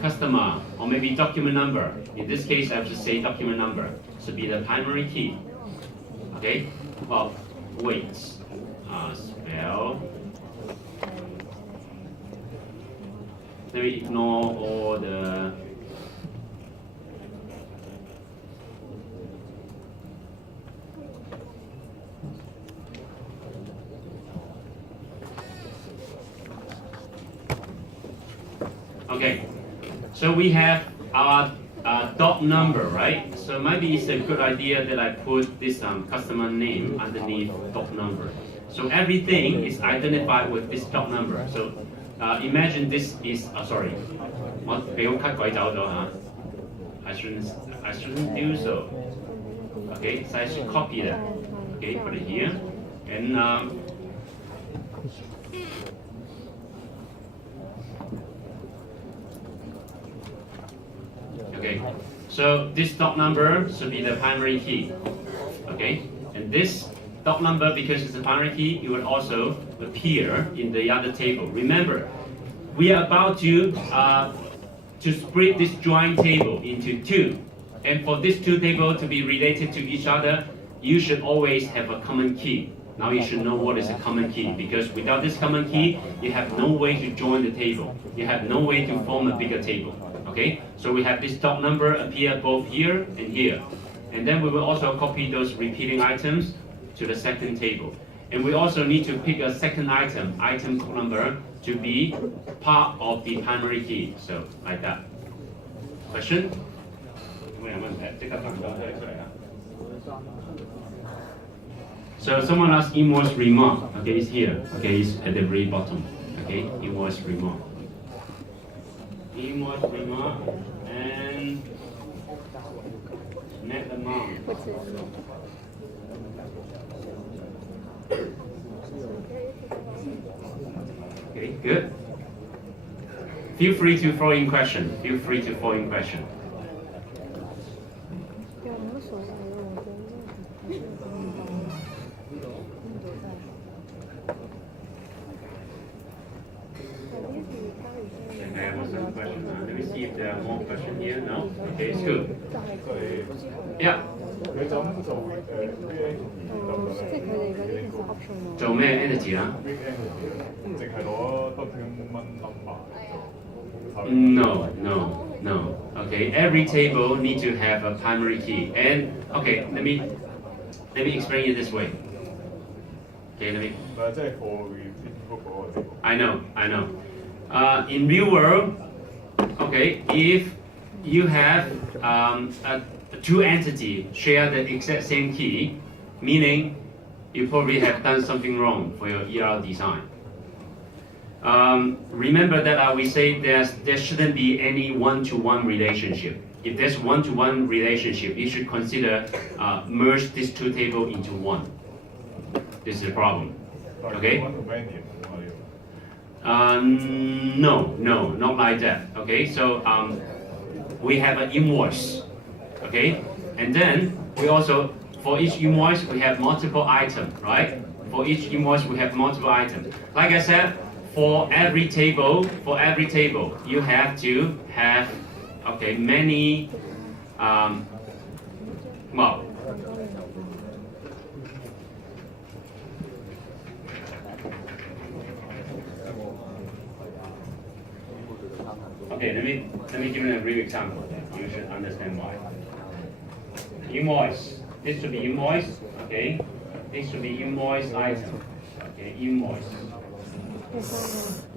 Customer or maybe document number. In this case, I have to say document number should be the primary key. Okay. Well, wait. Spell. Let me ignore all the. Okay, so we have our dot number, right? So maybe it's a good idea that I put this customer name underneath dot number. So everything is identified with this dot number. So imagine this is, sorry, I shouldn't do so. Okay, so I should copy that. Okay, put it here, and okay, so this dot number should be the primary key. Okay, and this dot number, because it's the primary key, it will also appear in the other table. Remember, we are about to split this joint table into two. And for these two tables to be related to each other, you should always have a common key. Now you should know what is a common key, because without this common key, you have no way to join the table. You have no way to form a bigger table. Okay, so we have this dot number appear both here and here. And then we will also copy those repeating items to the second table. And we also need to pick a second item number, to be part of the primary key. So like that. Question? So someone asked invoice remark. Okay, it's here. Okay, it's at the very bottom. Okay, invoice remark. Invoice remark and net amount. Okay, good. Feel free to throw in question. Feel free to throw in question. Let me see if there are more questions here. No? Okay, it's good. Yeah. 做咩 energy 啊 No. Okay, every table needs to have a primary key. And okay, let me explain it this way. Okay, let me. I know. In real world, okay, if you have two entities share the exact same key, meaning you probably have done something wrong for your ER design. Remember that we say there shouldn't be any one-to-one relationship. If there's one-to-one relationship, you should consider merge these two tables into one. This is the problem. Okay? No, not like that. Okay, so we have an invoice. Okay, and then we also, for each invoice, we have multiple items, right? For each invoice, we have multiple items. Like I said, for every table, you have to have, okay, many, well, okay, let me give you a real example. You should understand why. Invoice. This should be invoice. Okay. This should be invoice item. Okay. Invoice.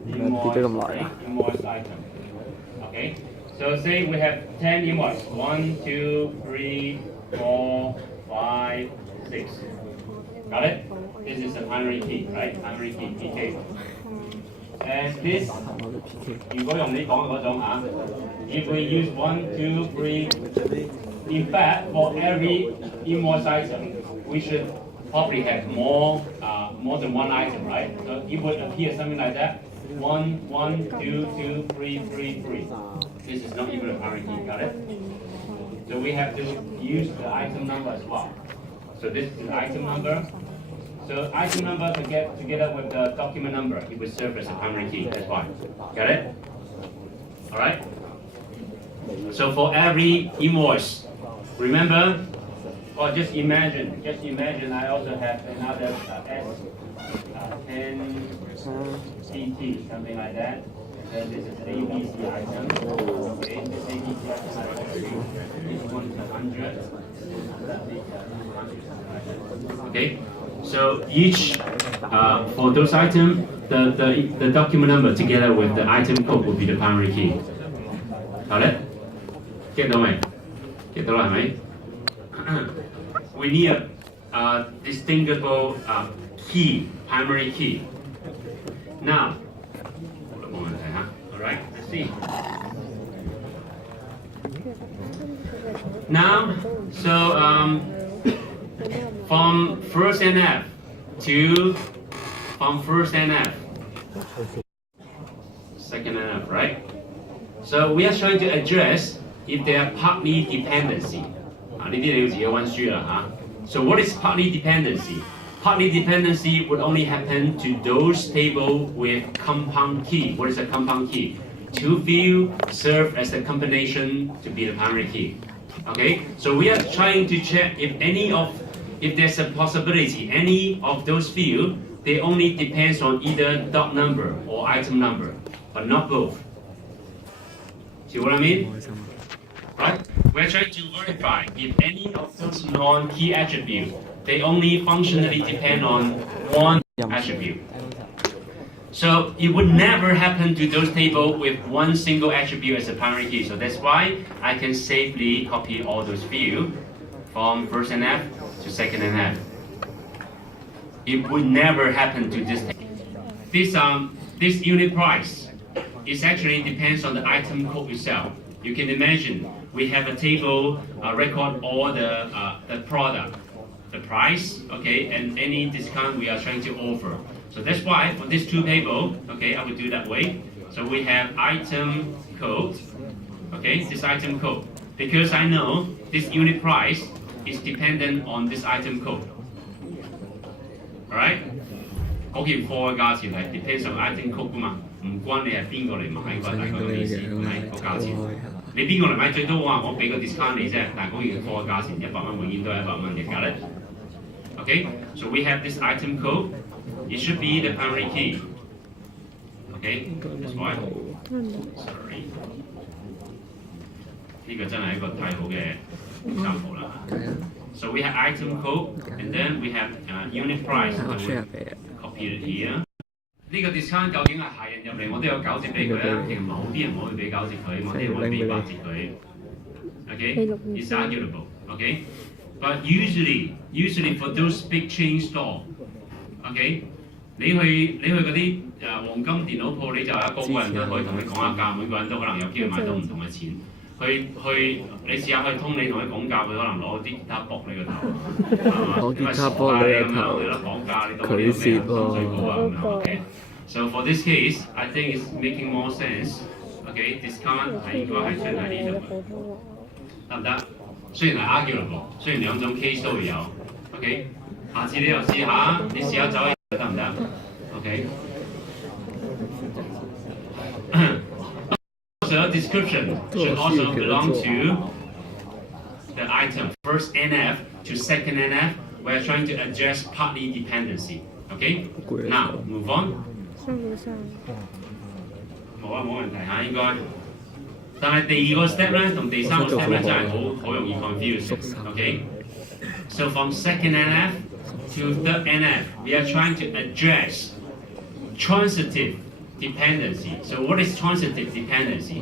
Invoice item. Okay. So say we have 10 invoices. 1, 2, 3, 4, 5, 6. Got it? This is the primary key, right? Primary key, PK. And this, 如果用你講嘅嗰種啊 if we use 1, 2, 3, in fact, for every invoice item, we should probably have more than one item, right? So it would appear something like that. 1, 1, 2, 2, 3, 3, 3. This is not even a primary key, got it? So we have to use the item number as well. So this is the item number. So item number together with the document number, it will serve as a primary key. That's why. Got it? All right. So for every invoice, remember, or just imagine. I also have another NCT, something like that. Then this is ABC item. Okay, this ABC item. This one is 100. Okay. So each for those items, the document number together with the item code will be the primary key. Got it? Get到未？ Get 到啦，係咪？ We need a distinguishable key, primary key. Now, all right, let's see. Now, so from first NF to first NF, second NF, right? So we are trying to address if they are partly dependency. So what is partly dependency? Partly dependency would only happen to those tables with compound key. What is a compound key? Two fields serve as a combination to be the primary key. Okay, so we are trying to check if there's a possibility any of those fields they only depends on either dot number or item number, but not both. See what I mean? Right? We're trying to verify if any of those non-key attributes they only functionally depend on one attribute. So it would never happen to those tables with one single attribute as a primary key. So that's why I can safely copy all those fields from first NF to second NF. It would never happen to this table. This unit price is actually depends on the item code itself. You can imagine we have a table record all the product, the price, okay, and any discount we are trying to offer. So that's why for this two table, okay, I will do that way. So we have item code, okay, this item code, because I know this unit price is dependent on this item code. Alright? 嗰件貨嘅價錢係 depends on item code 㗎嘛，唔關你係邊個嚟買嗰大概嘅意思，係個價錢。你邊個嚟買最多話我俾個 discount 你啫，但係嗰件貨嘅價錢100蚊永遠都係100蚊嘅，got it? Okay, so we have this item code. It should be the primary key. Okay, that's why. Sorry. 呢個真係一個太好嘅 example 啦。So we have item code, and then we have unit price. I will copy it here. 呢個 discount 究竟係客人入嚟，我都有9折俾佢啊，定某啲人我會俾9折佢，某啲人會俾8折佢。Okay, it's arguable. Okay, but usually for those big chain store, okay, 你去嗰啲黃金電腦鋪，你就個個人都可以同你講下價，每個人都可能有機會買到唔同嘅錢。你試下去通你同佢講價，佢可能攞啲吉他搏你個頭，係嘛？攞吉他搏你個頭，你講價你當你咩水果啊咁樣 ？Okay. So for this case, I think it's making more sense. Okay, discount 係應該係出喺呢度，得唔得？雖然係 arguable， 雖然兩種 case 都會有。OK， 下次你又試下，你試下走得唔得 ？OK。So description should also belong to the item. First NF to second NF, we are trying to address partly dependency. Okay? Now, move on. 冇問題嚇，應該。但係第二個 step 咧，同第三個 step 咧真係好容易 confuse。Okay? So from second NF to third NF, we are trying to address transitive dependency. So what is transitive dependency?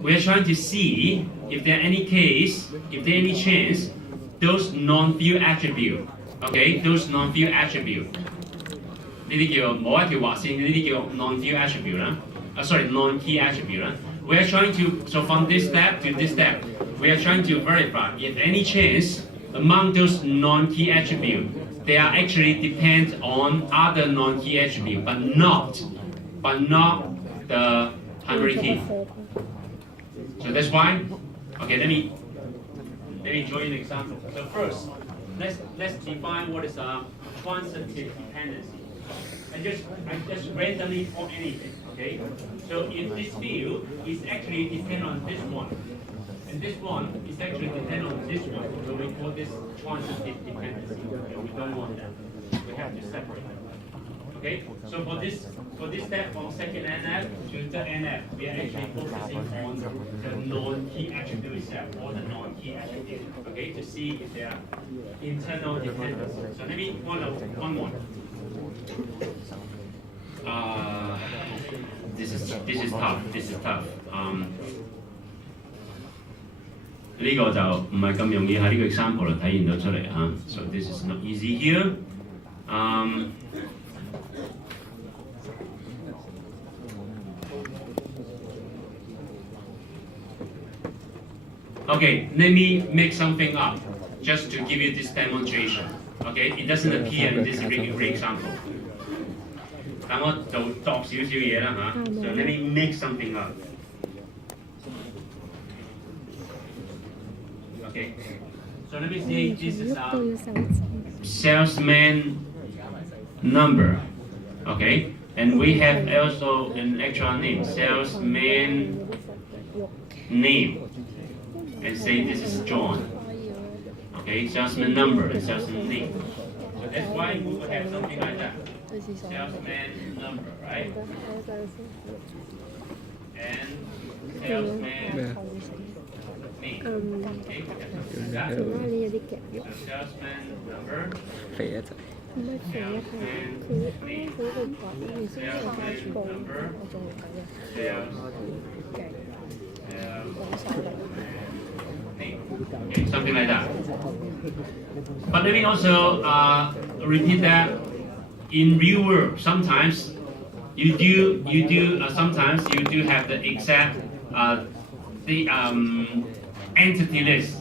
We are trying to see if there are any chance, those non-field attributes Okay, those non-field attribute 呢啲叫冇一條劃線，呢啲叫 non-field attribute 啦。sorry, non-key attribute 啦。We are trying to so from this step to this step, we are trying to verify if any chance among those non-key attribute they are actually depend on other non-key attribute, but not the primary key. So that's why. Okay, let me draw you an example. So first, let's define what is a transitive dependency. I just randomly for anything. Okay. So if this field is actually depend on this one, and this one is actually depend on this one, so we call this transitive dependency. Okay, we don't want that. We have to separate them. Okay. So for this step from second NF to third NF, we are actually focusing on the non-key attribute itself or the non-key attribute. Okay, to see if they are internal dependency. So let me one more. This is tough. This is tough. 呢個就唔係咁容易喺呢個 example 度體現到出嚟嚇。So this is not easy here. Okay, let me make something up just to give you this demonstration. Okay, it doesn't appear in this example. 等我度少少嘢啦嚇。So let me make something up. Okay, so let me say this is a salesman number. Okay, and we have also an actual name, salesman name, and say this is John. Okay, salesman number and salesman name. So that's why we would have something like that. Salesman number, right? And salesman name. Okay, so salesman number. 肥一陣。 Okay, something like that. But let me also repeat that in real world, sometimes you do sometimes you do have the exact the entity list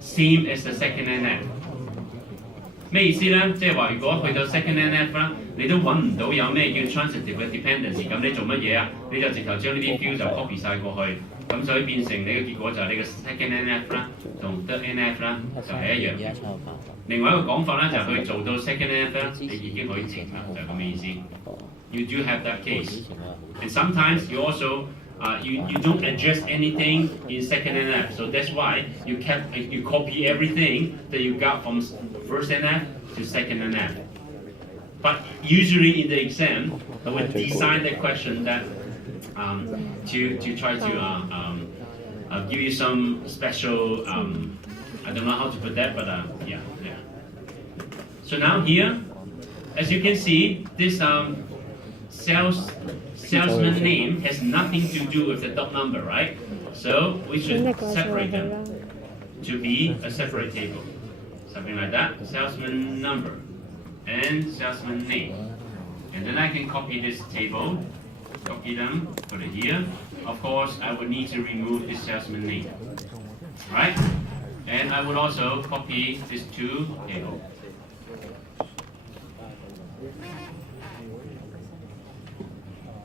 same as the second NF. 咩意思咧？即係話，如果去到 second NF 啦，你都揾唔到有咩叫 transitive 嘅 dependency， 咁你做乜嘢啊？你就直頭將呢啲 field 就 copy 晒過去，咁所以變成你嘅結果就係你嘅 second NF 啦，同 third NF 啦就係一樣。另外一個講法咧就係佢做到 second NF 咧，你已經可以停啦，就係咁嘅意思。You do have that case, and sometimes you also you don't adjust anything in second NF, so that's why you copy everything that you got from first NF to second NF. But usually in the exam, I would design the question that to try to give you some special I don't know how to put that, but yeah. So now here, as you can see, this salesman name has nothing to do with the dot number, right? So we should separate them to be a separate table. Something like that, salesman number and salesman name. And then I can copy this table, copy them, put it here. Of course, I would need to remove this salesman name, right? And I would also copy these two tables.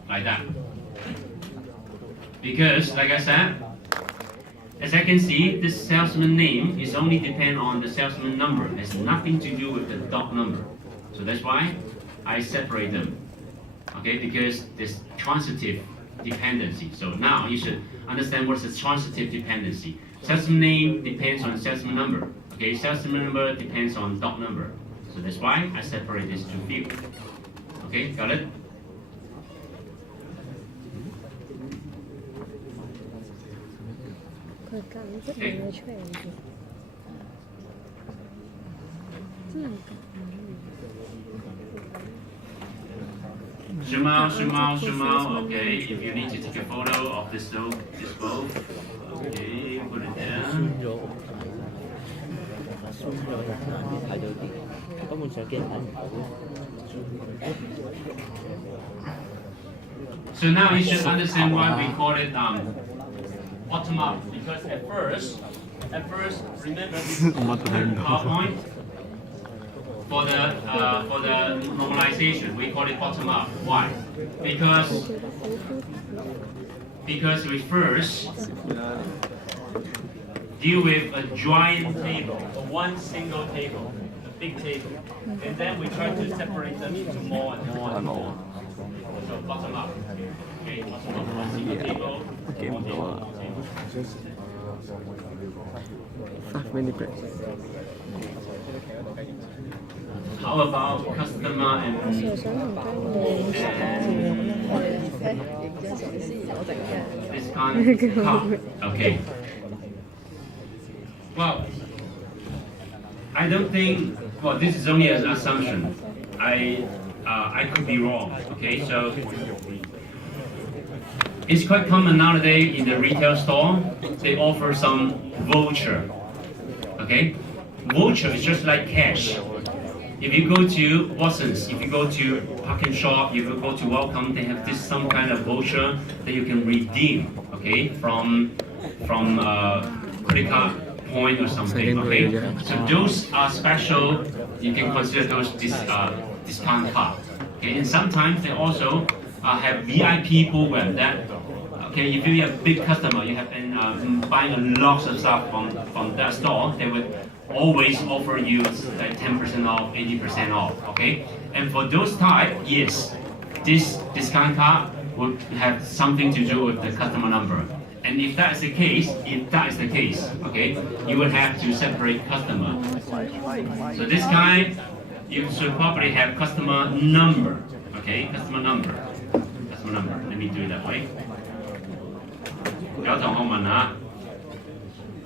Like that. Because, like I said, as I can see, this salesman name is only depend on the salesman number. It has nothing to do with the dot number. So that's why I separate them. Okay, because this transitive dependency. So now you should understand what's the transitive dependency. Salesman name depends on salesman number. Okay, salesman number depends on dot number. So that's why I separate these two fields. Okay, got it? 佢揀出嚟嘅出嚟真係Zoom out, zoom out, zoom out. Okay, if you need to take a photo of this boat, okay, put it down. 睇到啲，不根本上機人睇唔到。So now you should understand why we call it bottom up, because at first, remember this PowerPoint for the normalization we call it bottom up. Why? Because we first deal with a giant table, one single table, a big table, and then we try to separate them into more and more and more. So bottom up. Okay, bottom up, one single table, more table. 5 minutes. How about customer and discount card? Okay. Well, I don't think. Well, this is only an assumption. I could be wrong. Okay, so it's quite common nowadays in the retail store. They offer some voucher. Okay, voucher is just like cash. If you go to Watson's, if you go to Park and Shop, if you go to Welcome, they have this some kind of voucher that you can redeem. Okay, from credit card point or something. Okay, so those are special. You can consider those discount card. Okay, and sometimes they also have VIP program that. Okay, if you have a big customer, you have been buying a lot of stuff from that store, they would always offer you like 10% off, 80% off. Okay, and for those type, yes, this discount card would have something to do with the customer number. And if that is the case, okay, you would have to separate customer. So this kind, you should probably have customer number. Okay, customer number. Let me do it that way. 有同學問下，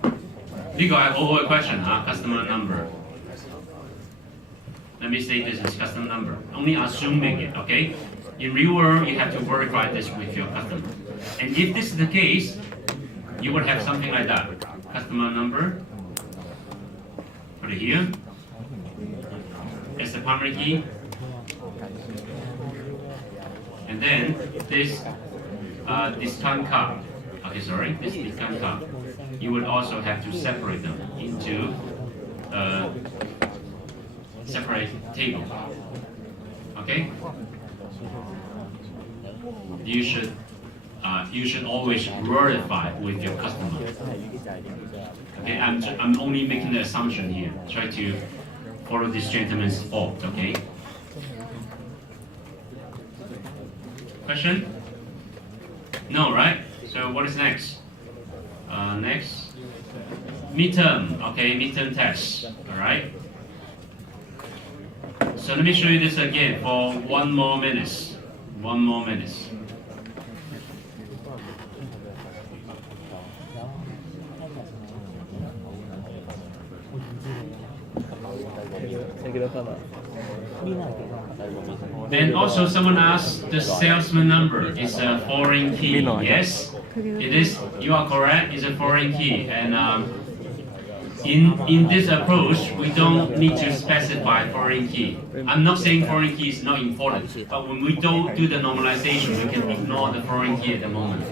呢個係好好嘅 question 嚇 ，customer number. Let me say this is customer number. Only assuming it, okay? In real world, you have to verify this with your customer. And if this is the case, you would have something like that. Customer number. Put it here. As the primary key. And then this discount card. Okay, sorry, this discount card. You would also have to separate them into separate table. Okay? You should always verify with your customer. Okay, I'm only making the assumption here. Try to follow this gentleman's thought. Okay. Question? No, right? So what is next? Next, midterm. Okay, midterm test. All right. So let me show you this again for 1 more minute. 1 more minute. And also someone asked the salesman number is a foreign key. Yes, it is. You are correct. It's a foreign key. And in this approach, we don't need to specify foreign key. I'm not saying foreign key is not important, but when we don't do the normalization, we can ignore the foreign key at the moment.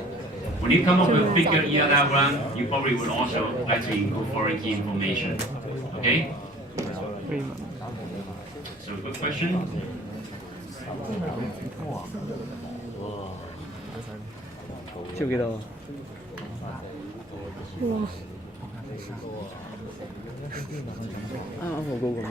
When you come up with a bigger ER diagram, you probably would also like to include foreign key information. Okay? So good question. Chưa幾多？哇！啱啱好高個面。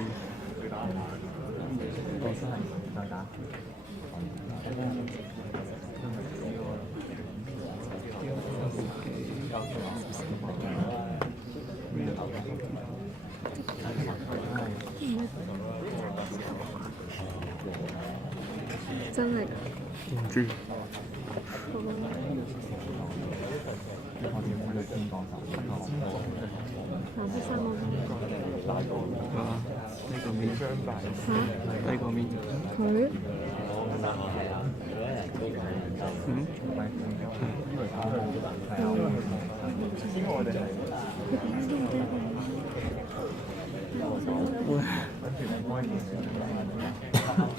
真係㗎？唔知。藍色衫冇呢個面低個面。佢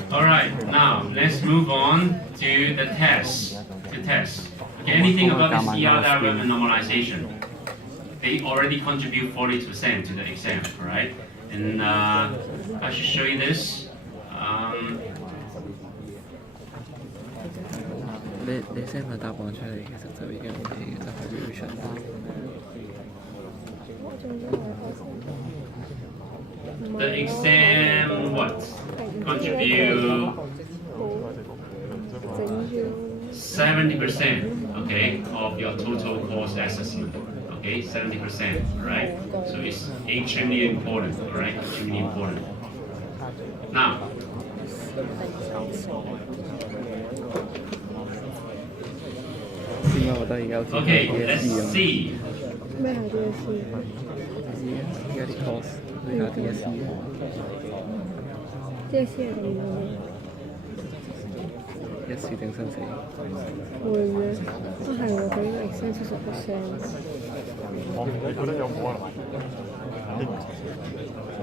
All right, now let's move on to the test. Okay, anything about this ER diagram and normalization? They already contribute 40% to the exam, all right? And I should show you this. 你 send 個答案出嚟，其實就已經 OK 嘅，就係 revision。The exam what? Contribute 70%, okay, of your total course assessment. Okay, 70%, right? So it's extremely important, all right? Extremely important. Now, okay, let's see. 咩係 DSE？ 而家啲 course 而家 DSE。DSE 係點嘅？一試定生死。會咩？啊係喎，佢呢個 exam 70%。你覺得有冇啊？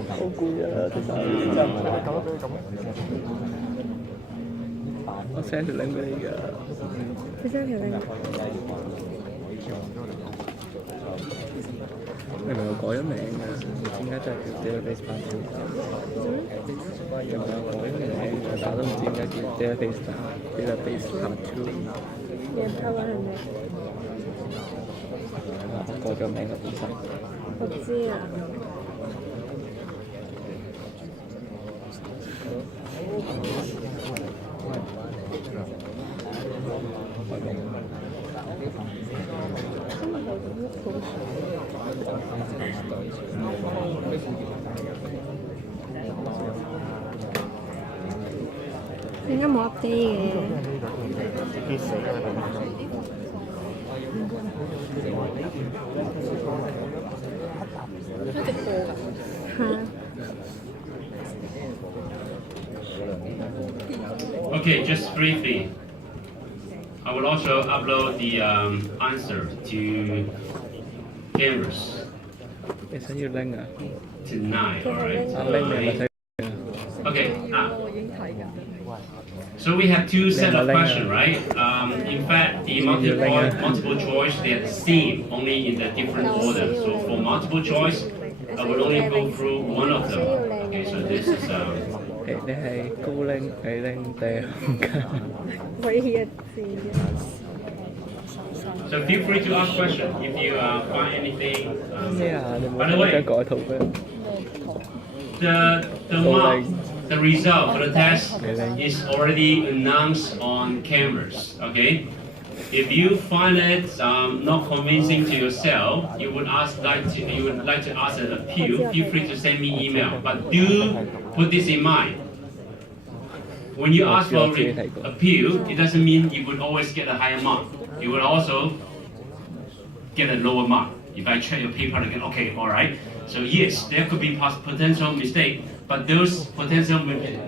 好攰啊！其實。我 send 條 link 俾你㗎。你 send 條 link？你明我改咗名㗎，點解真係叫 database part2？明明我改咗名㗎，但係都唔知點解叫 database part2。你 part 1係咩？我改咗名嘅本身。我知啊。應該冇 update 嘅。一直播㗎。嚇。Okay, just briefly, I will also upload the answer to Canvas 你想要 link 啊？ tonight, alright? 拎你咪睇。 Okay, so we have two set of questions, right? In fact, the multiple choice, they're the same, only in the different order. So for multiple choice, I will only go through one of them. Okay, so this is 你係高拎、矮拎定係紅卡？可以一字。 So feel free to ask questions if you find anything. 咩啊？你冇 By the way, 想改圖咩？ the result for the test is already announced on Canvas. Okay. If you find it not convincing to yourself, you would like to ask an appeal. Feel free to send me email. But do put this in mind. When you ask for appeal, it doesn't mean you would always get a higher mark. You would also get a lower mark. If I check your paper again, okay, all right. So yes, there could be potential mistake, but those potential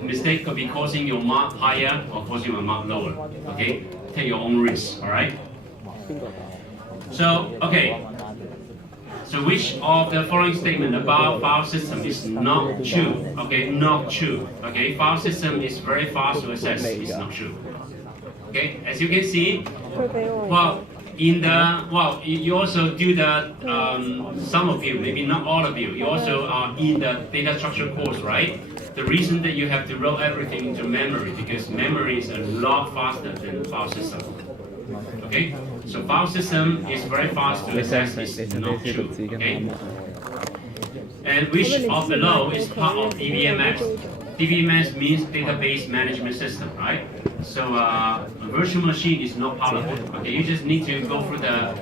mistakes could be causing your mark higher or causing your mark lower. Okay, take your own risk. All right. So okay. So which of the following statement about file system is not true? Okay, not true. Okay, file system is very fast to access. It's not true. Okay, as you can see, well, you also do the some of you, maybe not all of you. You also are in the data structure course, right? The reason that you have to roll everything into memory because memory is a lot faster than file system. Okay, so file system is very fast to access. It's not true. Okay, and which of below is part of DBMS? DBMS means database management system, right? So a virtual machine is not part of it. Okay, you just need to go through the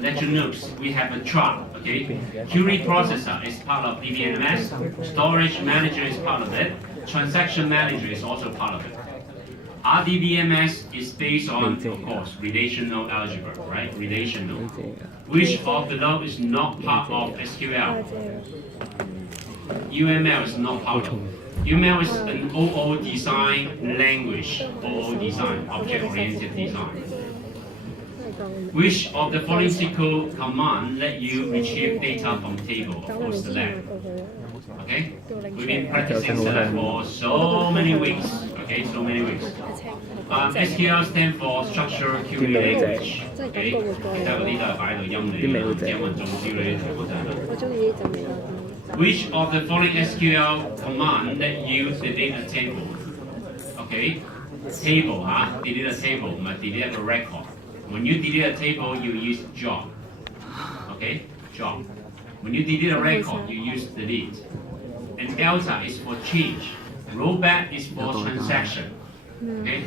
lecture notes. We have a chart. Okay, query processor is part of DBMS. Storage manager is part of it. Transaction manager is also part of it. RDBMS is based on, of course, relational algebra, right? Relational. Which of below is not part of SQL? UML is not part of it. UML is an OO design language, OO design, object-oriented design. Which of the following SQL command let you retrieve data from table? Of course, select. Okay? We've been practicing select for so many weeks. Okay, so many weeks. SQL stands for Structured Query Language. Okay? 其他嗰啲都係擺喺度陰你，英文中招你嗰陣啦。我中意呢陣味多啲。Which of the following SQL command let you delete a table? Okay, table delete a table 唔係 delete 一個 record. When you delete a table, you use job. Okay, job. When you delete a record, you use delete. And delta is for change. Rollback is for transaction. Okay.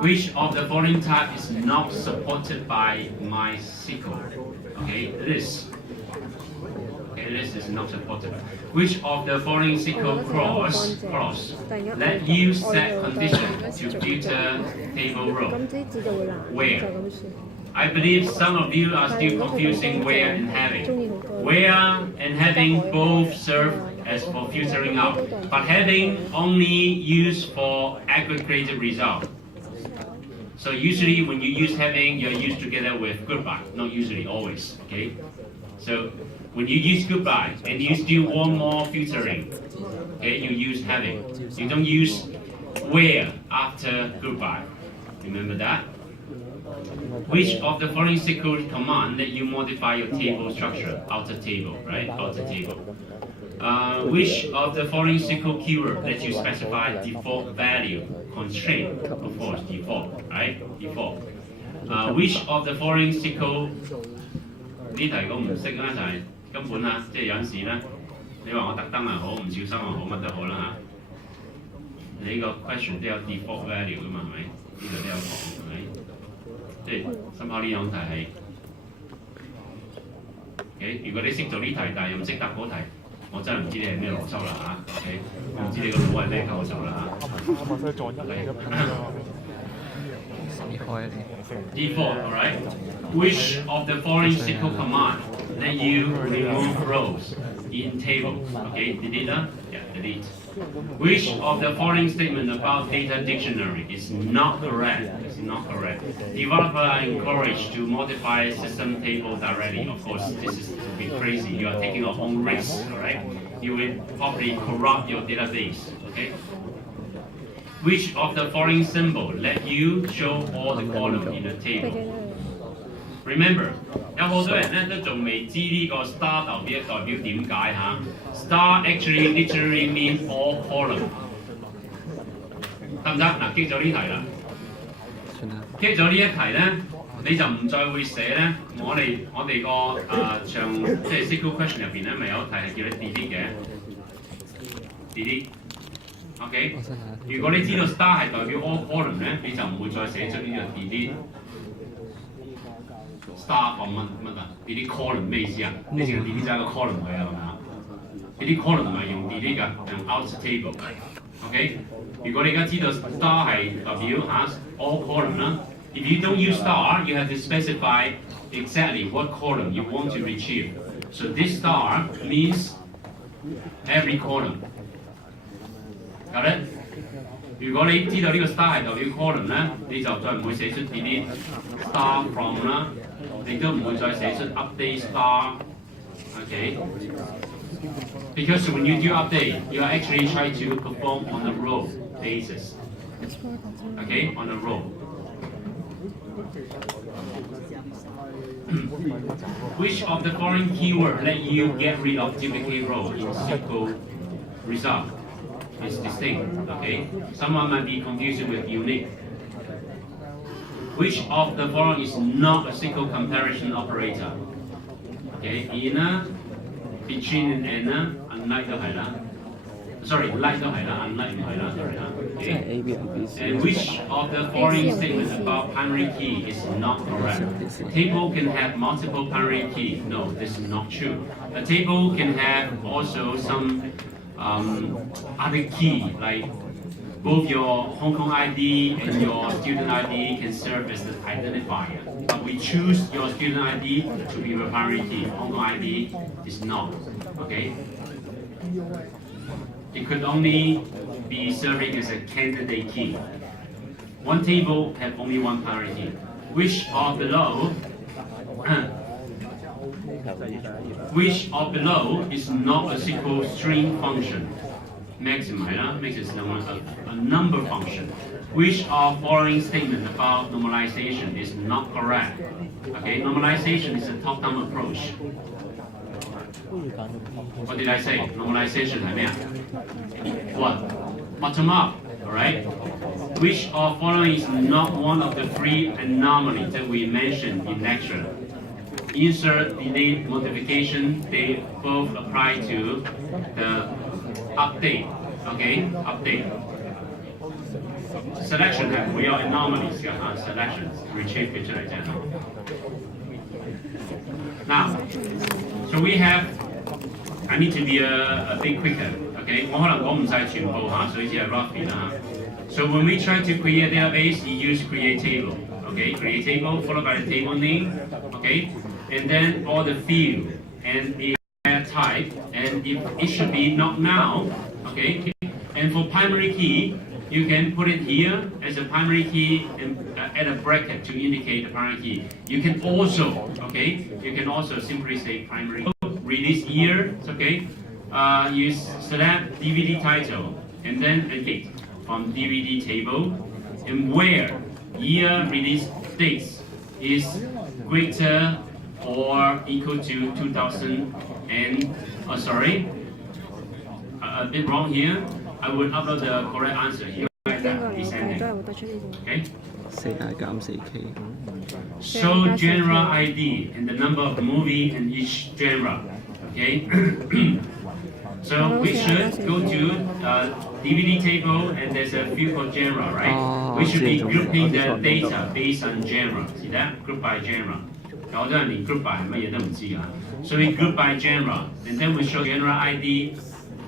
Which of the following type is not supported by MySQL? Okay, list. Okay, list is not supported. Which of the following SQL clause let you set condition to filter table row? Where? I believe some of you are still confusing where and having. Where and having both serve as for filtering out, but having only used for aggregated result. So usually when you use having, you're used together with goodbye. Not usually, always. Okay. So when you use goodbye and you still want more filtering, okay, you use having. You don't use where after goodbye. Remember that? Which of the following SQL command let you modify your table structure? Outer table, right? Outer table. Which of the following SQL keyword lets you specify default value? Constraint, of course, default, right? Default. Which of the following SQL 呢題我唔識啦，就係根本啦，即係有陣時咧，你話我特登又好，唔小心又好，乜都好啦嚇。你個 question 都有 default value 噶嘛，係咪？呢度都有講，係咪？即係深刻呢兩題係。OK， 如果你識做呢題，但係又唔識答嗰題，我真係唔知你係咩邏輯啦嚇。OK， 我唔知你個腦係咩構造啦嚇。Default, alright? Which of the following SQL command let you remove rows in table? Okay, delete that? Yeah, delete. Which of the following statement about data dictionary is not correct? It's not correct. Developers are encouraged to modify system table directly. Of course, this is a bit crazy. You are taking your own risk, alright? You will probably corrupt your database, okay? Which of the following symbol let you show all the columns in a table? Remember, 有好多人咧都仲未知呢個 star 代表點解嚇 ？Star actually literally means all column， 得唔得？嗱，記咗呢題啦。記咗呢一題咧，你就唔再會寫咧。我哋個長即係 SQL question 入邊咧，咪有一題係叫你 delete 嘅 delete。OK， 如果你知道 star 係代表 all column 咧，你就唔會再寫出呢個 delete star 乜啊 ？delete column 咩意思啊？你淨係 delete 咗一個 column 佢啊，係咪啊 ？delete column 唔係用 delete 㗎，用 out table。OK， 如果你而家知道 star 係代表all column 啦。If you don't use star, you have to specify exactly what column you want to retrieve. So this star means every column. Got it？ 如果你知道呢個 star 係代表 column 咧，你就再唔會寫出 delete star from 啦，你都唔會再寫出 update star。Okay? Because when you do update, you are actually trying to perform on a row basis. Okay? On a row. Which of the following keyword let you get rid of duplicate row in SQL result? It's distinct, okay? Someone might be confused with unique. Which of the following is not a SQL comparison operator? Okay, inner, between and unlike 都係啦。Sorry, like 都係啦 ，unlike 唔係啦 ，sorry 啦。Okay. And which of the following statements about primary key is not correct? A table can have multiple primary keys. No, this is not true. A table can have also some other key, like both your Hong Kong ID and your student ID can serve as the identifier. But we choose your student ID to be your primary key. Hong Kong ID is not. Okay? it could only be serving as a candidate key. One table have only one primary key, which are below which are below is not a SQL string function. Max is a number function. Which our following statement about normalization is not correct. Okay, normalization is a top-down approach. What did I say? Normalization, what? Bottom up, alright? Which of following is not one of the three anomalies that we mentioned in lecture? Insert, delete, modification, they both apply to the update, okay? Update. Selection 係會有 anomalies 嘅嚇 ，selections retrieve 嘅出嚟啫。Now, so we have. I need to be a bit quicker, okay? 我可能講唔晒全部嚇，所以只係 roughly 啦。So when we try to create a database, you use create table, okay? Create table followed by the table name, okay? And then all the field and a type, and it should be not now, okay? And for primary key, you can put it here as a primary key and add a bracket to indicate the primary key. You can also, okay? You can also simply say primary release year, okay? You select DVD title and then a date from DVD table, and where year release dates is greater or equal to 2000 and, a bit wrong here. I will upload the correct answer here. Okay? 4K。 Show genre ID and the number of the movie in each genre. Okay? So we should go to DVD table and there's a field called genre, right? We should be grouping the data based on genre. See that? Group by genre. 有好多人連 group by 係乜嘢都唔知㗎。So we group by genre, and then we show genre ID.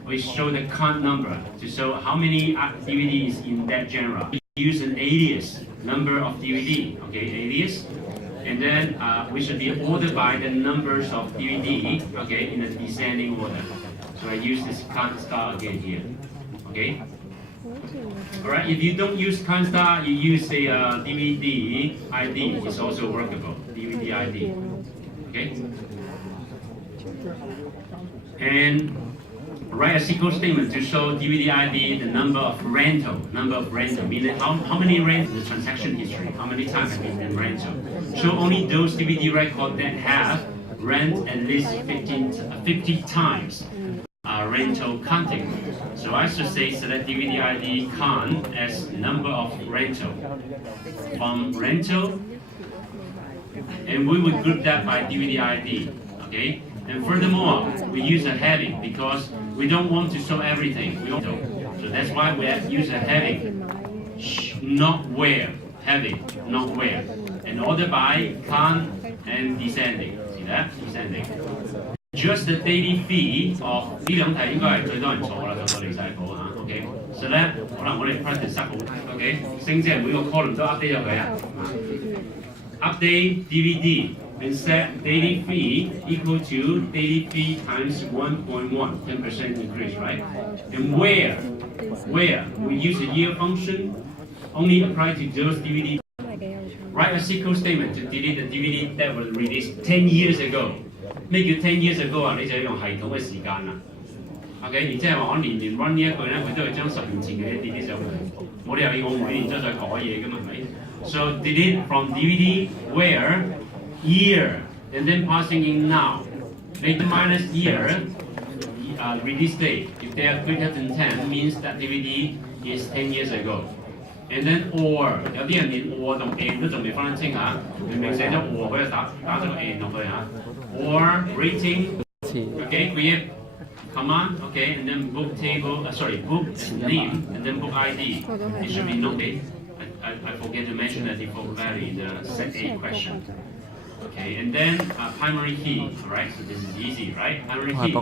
We show the count number to show how many DVDs in that genre. We use an alias, number of DVD, okay, alias. And then we should be ordered by the numbers of DVD, okay, in a descending order. So I use this count star again here, okay? Alright, if you don't use count star, you use the DVD ID, it's also workable, DVD ID, okay? And write a SQL statement to show DVD ID the number of rental, meaning how many rent, the transaction history, how many times have been rental. Show only those DVD records that have rent at least 50 times rental counting. So I should say select DVD ID count as number of rental. From rental, and we would group that by DVD ID, okay? And furthermore, we use a heading because we don't want to show everything. So that's why we use a heading, not where, heading, not where. And order by count and descending. See that? Descending. Just the daily fee of 呢兩題應該係最多人做啦，就我哋細個嚇 ，OK。所以咧，可能我哋 practice 得好 ，OK。升即係每個 column 都 update 咗佢啊。Update DVD and set daily fee equal to daily fee times 1.1, 10% increase, right? And where we use a year function only apply to those DVD. Write a SQL statement to delete the DVD that was released 10 years ago. 咩叫 10 years ago 啊？你就要用系統嘅時間啦。OK， 然之後我年年 run 呢一句咧，佢都係將10年前嘅嘢 delete 上去。冇理由要我每年都再改嘢㗎嘛，係咪 ？So delete from DVD where year and then passing in now. Make the minus year release date. If they are greater than 10, means that DVD is 10 years ago. And then or 有啲人連 or 同 and 都仲未分得清嚇，明明寫咗 or 佢就打咗個 and 落去嚇。Or rating, okay, create command, okay, and then book table, book name, and then book ID. It should be noted. I forget to mention the default value in the set A question. Okay, and then primary key, alright, so this is easy, right? Primary key.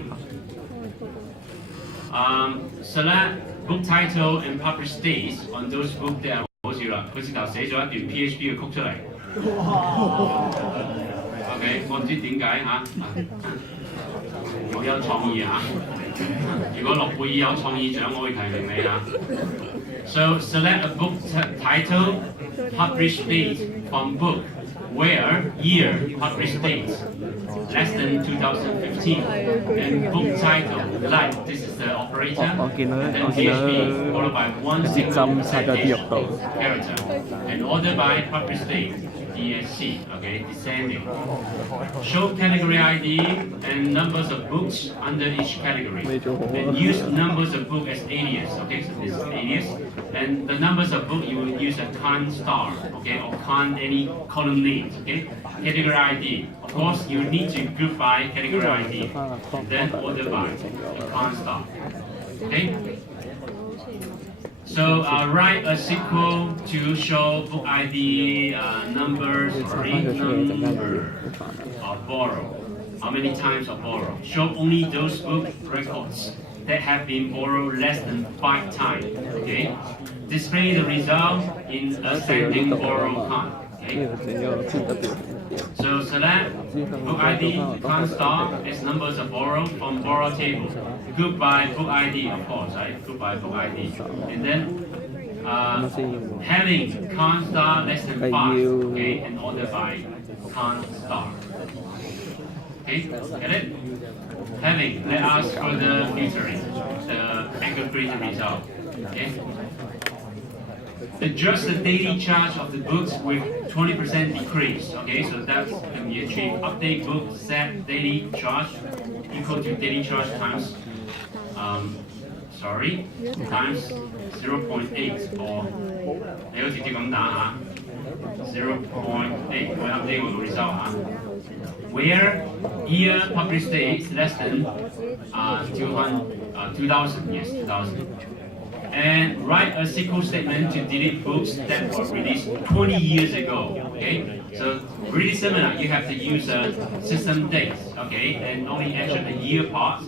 Select book title and publish dates on those books that 好笑啦，佢直頭寫咗一段 PHP 嘅曲出嚟。OK， 我唔知點解嚇，好有創意嚇。如果諾貝爾有創意獎，我會提名你啊。So select a book title, publish date from book, where, year, publish date, less than 2015, and book title, like this is the operator, and then PHP, followed by one single sentence character, and order by publish date, DSC, okay, descending. Show category ID and numbers of books under each category. And use numbers of book as alias, okay, so this is alias. And the numbers of book you will use a con star, okay, or con any column names, okay. Category ID, of course you need to group by category ID, then order by a con star, okay. So write a sequel to show book ID number or borrow. How many times or borrow? Show only those book records that have been borrowed less than 5 times. Okay. Display the result in ascending borrow count. Okay. So select book ID, con star as numbers of borrow from borrow table. Group by book ID, of course, right? Group by book ID. And then having con star less than 5, okay, and order by con star. Okay, get it? Having, let us further filtering the aggregated result. Okay. Adjust the daily charge of the books with 20% decrease. Okay, so that can be achieved. Update book set daily charge equal to daily charge times times 0.8 or 你好直接咁打嚇 0.8 我 update 個 result 嚇。Where year published date is less than 2000, yes, 2000. And write a SQL statement to delete books that were released 20 years ago. Okay, so really similar. You have to use a system date, okay, and only enter the year part,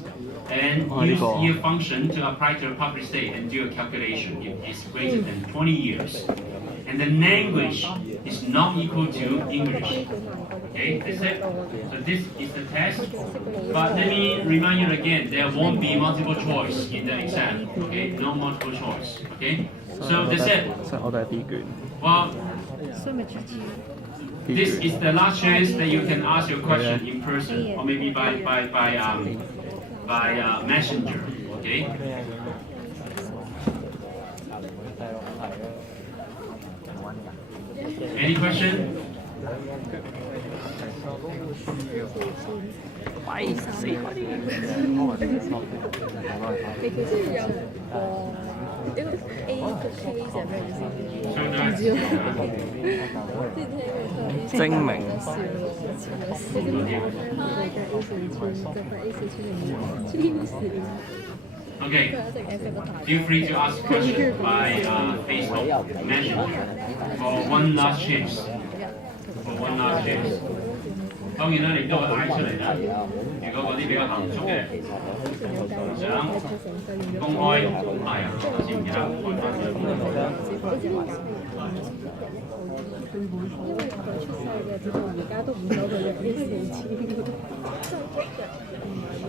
and use year function to apply to a published date and do a calculation if it's greater than 20 years. And the language is not equal to English. Okay, that's it. So this is the test. But let me remind you again, there won't be multiple choice in the exam. Okay, no multiple choice. Okay, so that's it. Well, this is the last chance that you can ask your question in person, or maybe by messenger. Okay. Any question? Okay, feel free to ask questions by Facebook Messenger for one last chance. For one last chance. 當然啦，你都可以嗌出嚟啦。如果嗰啲比較含蓄嘅，想公開係啊，我先唔記得開翻佢。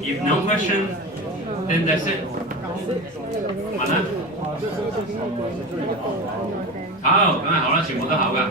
If no question, then that's it. 問啦。考，梗係考啦，全部都考㗎。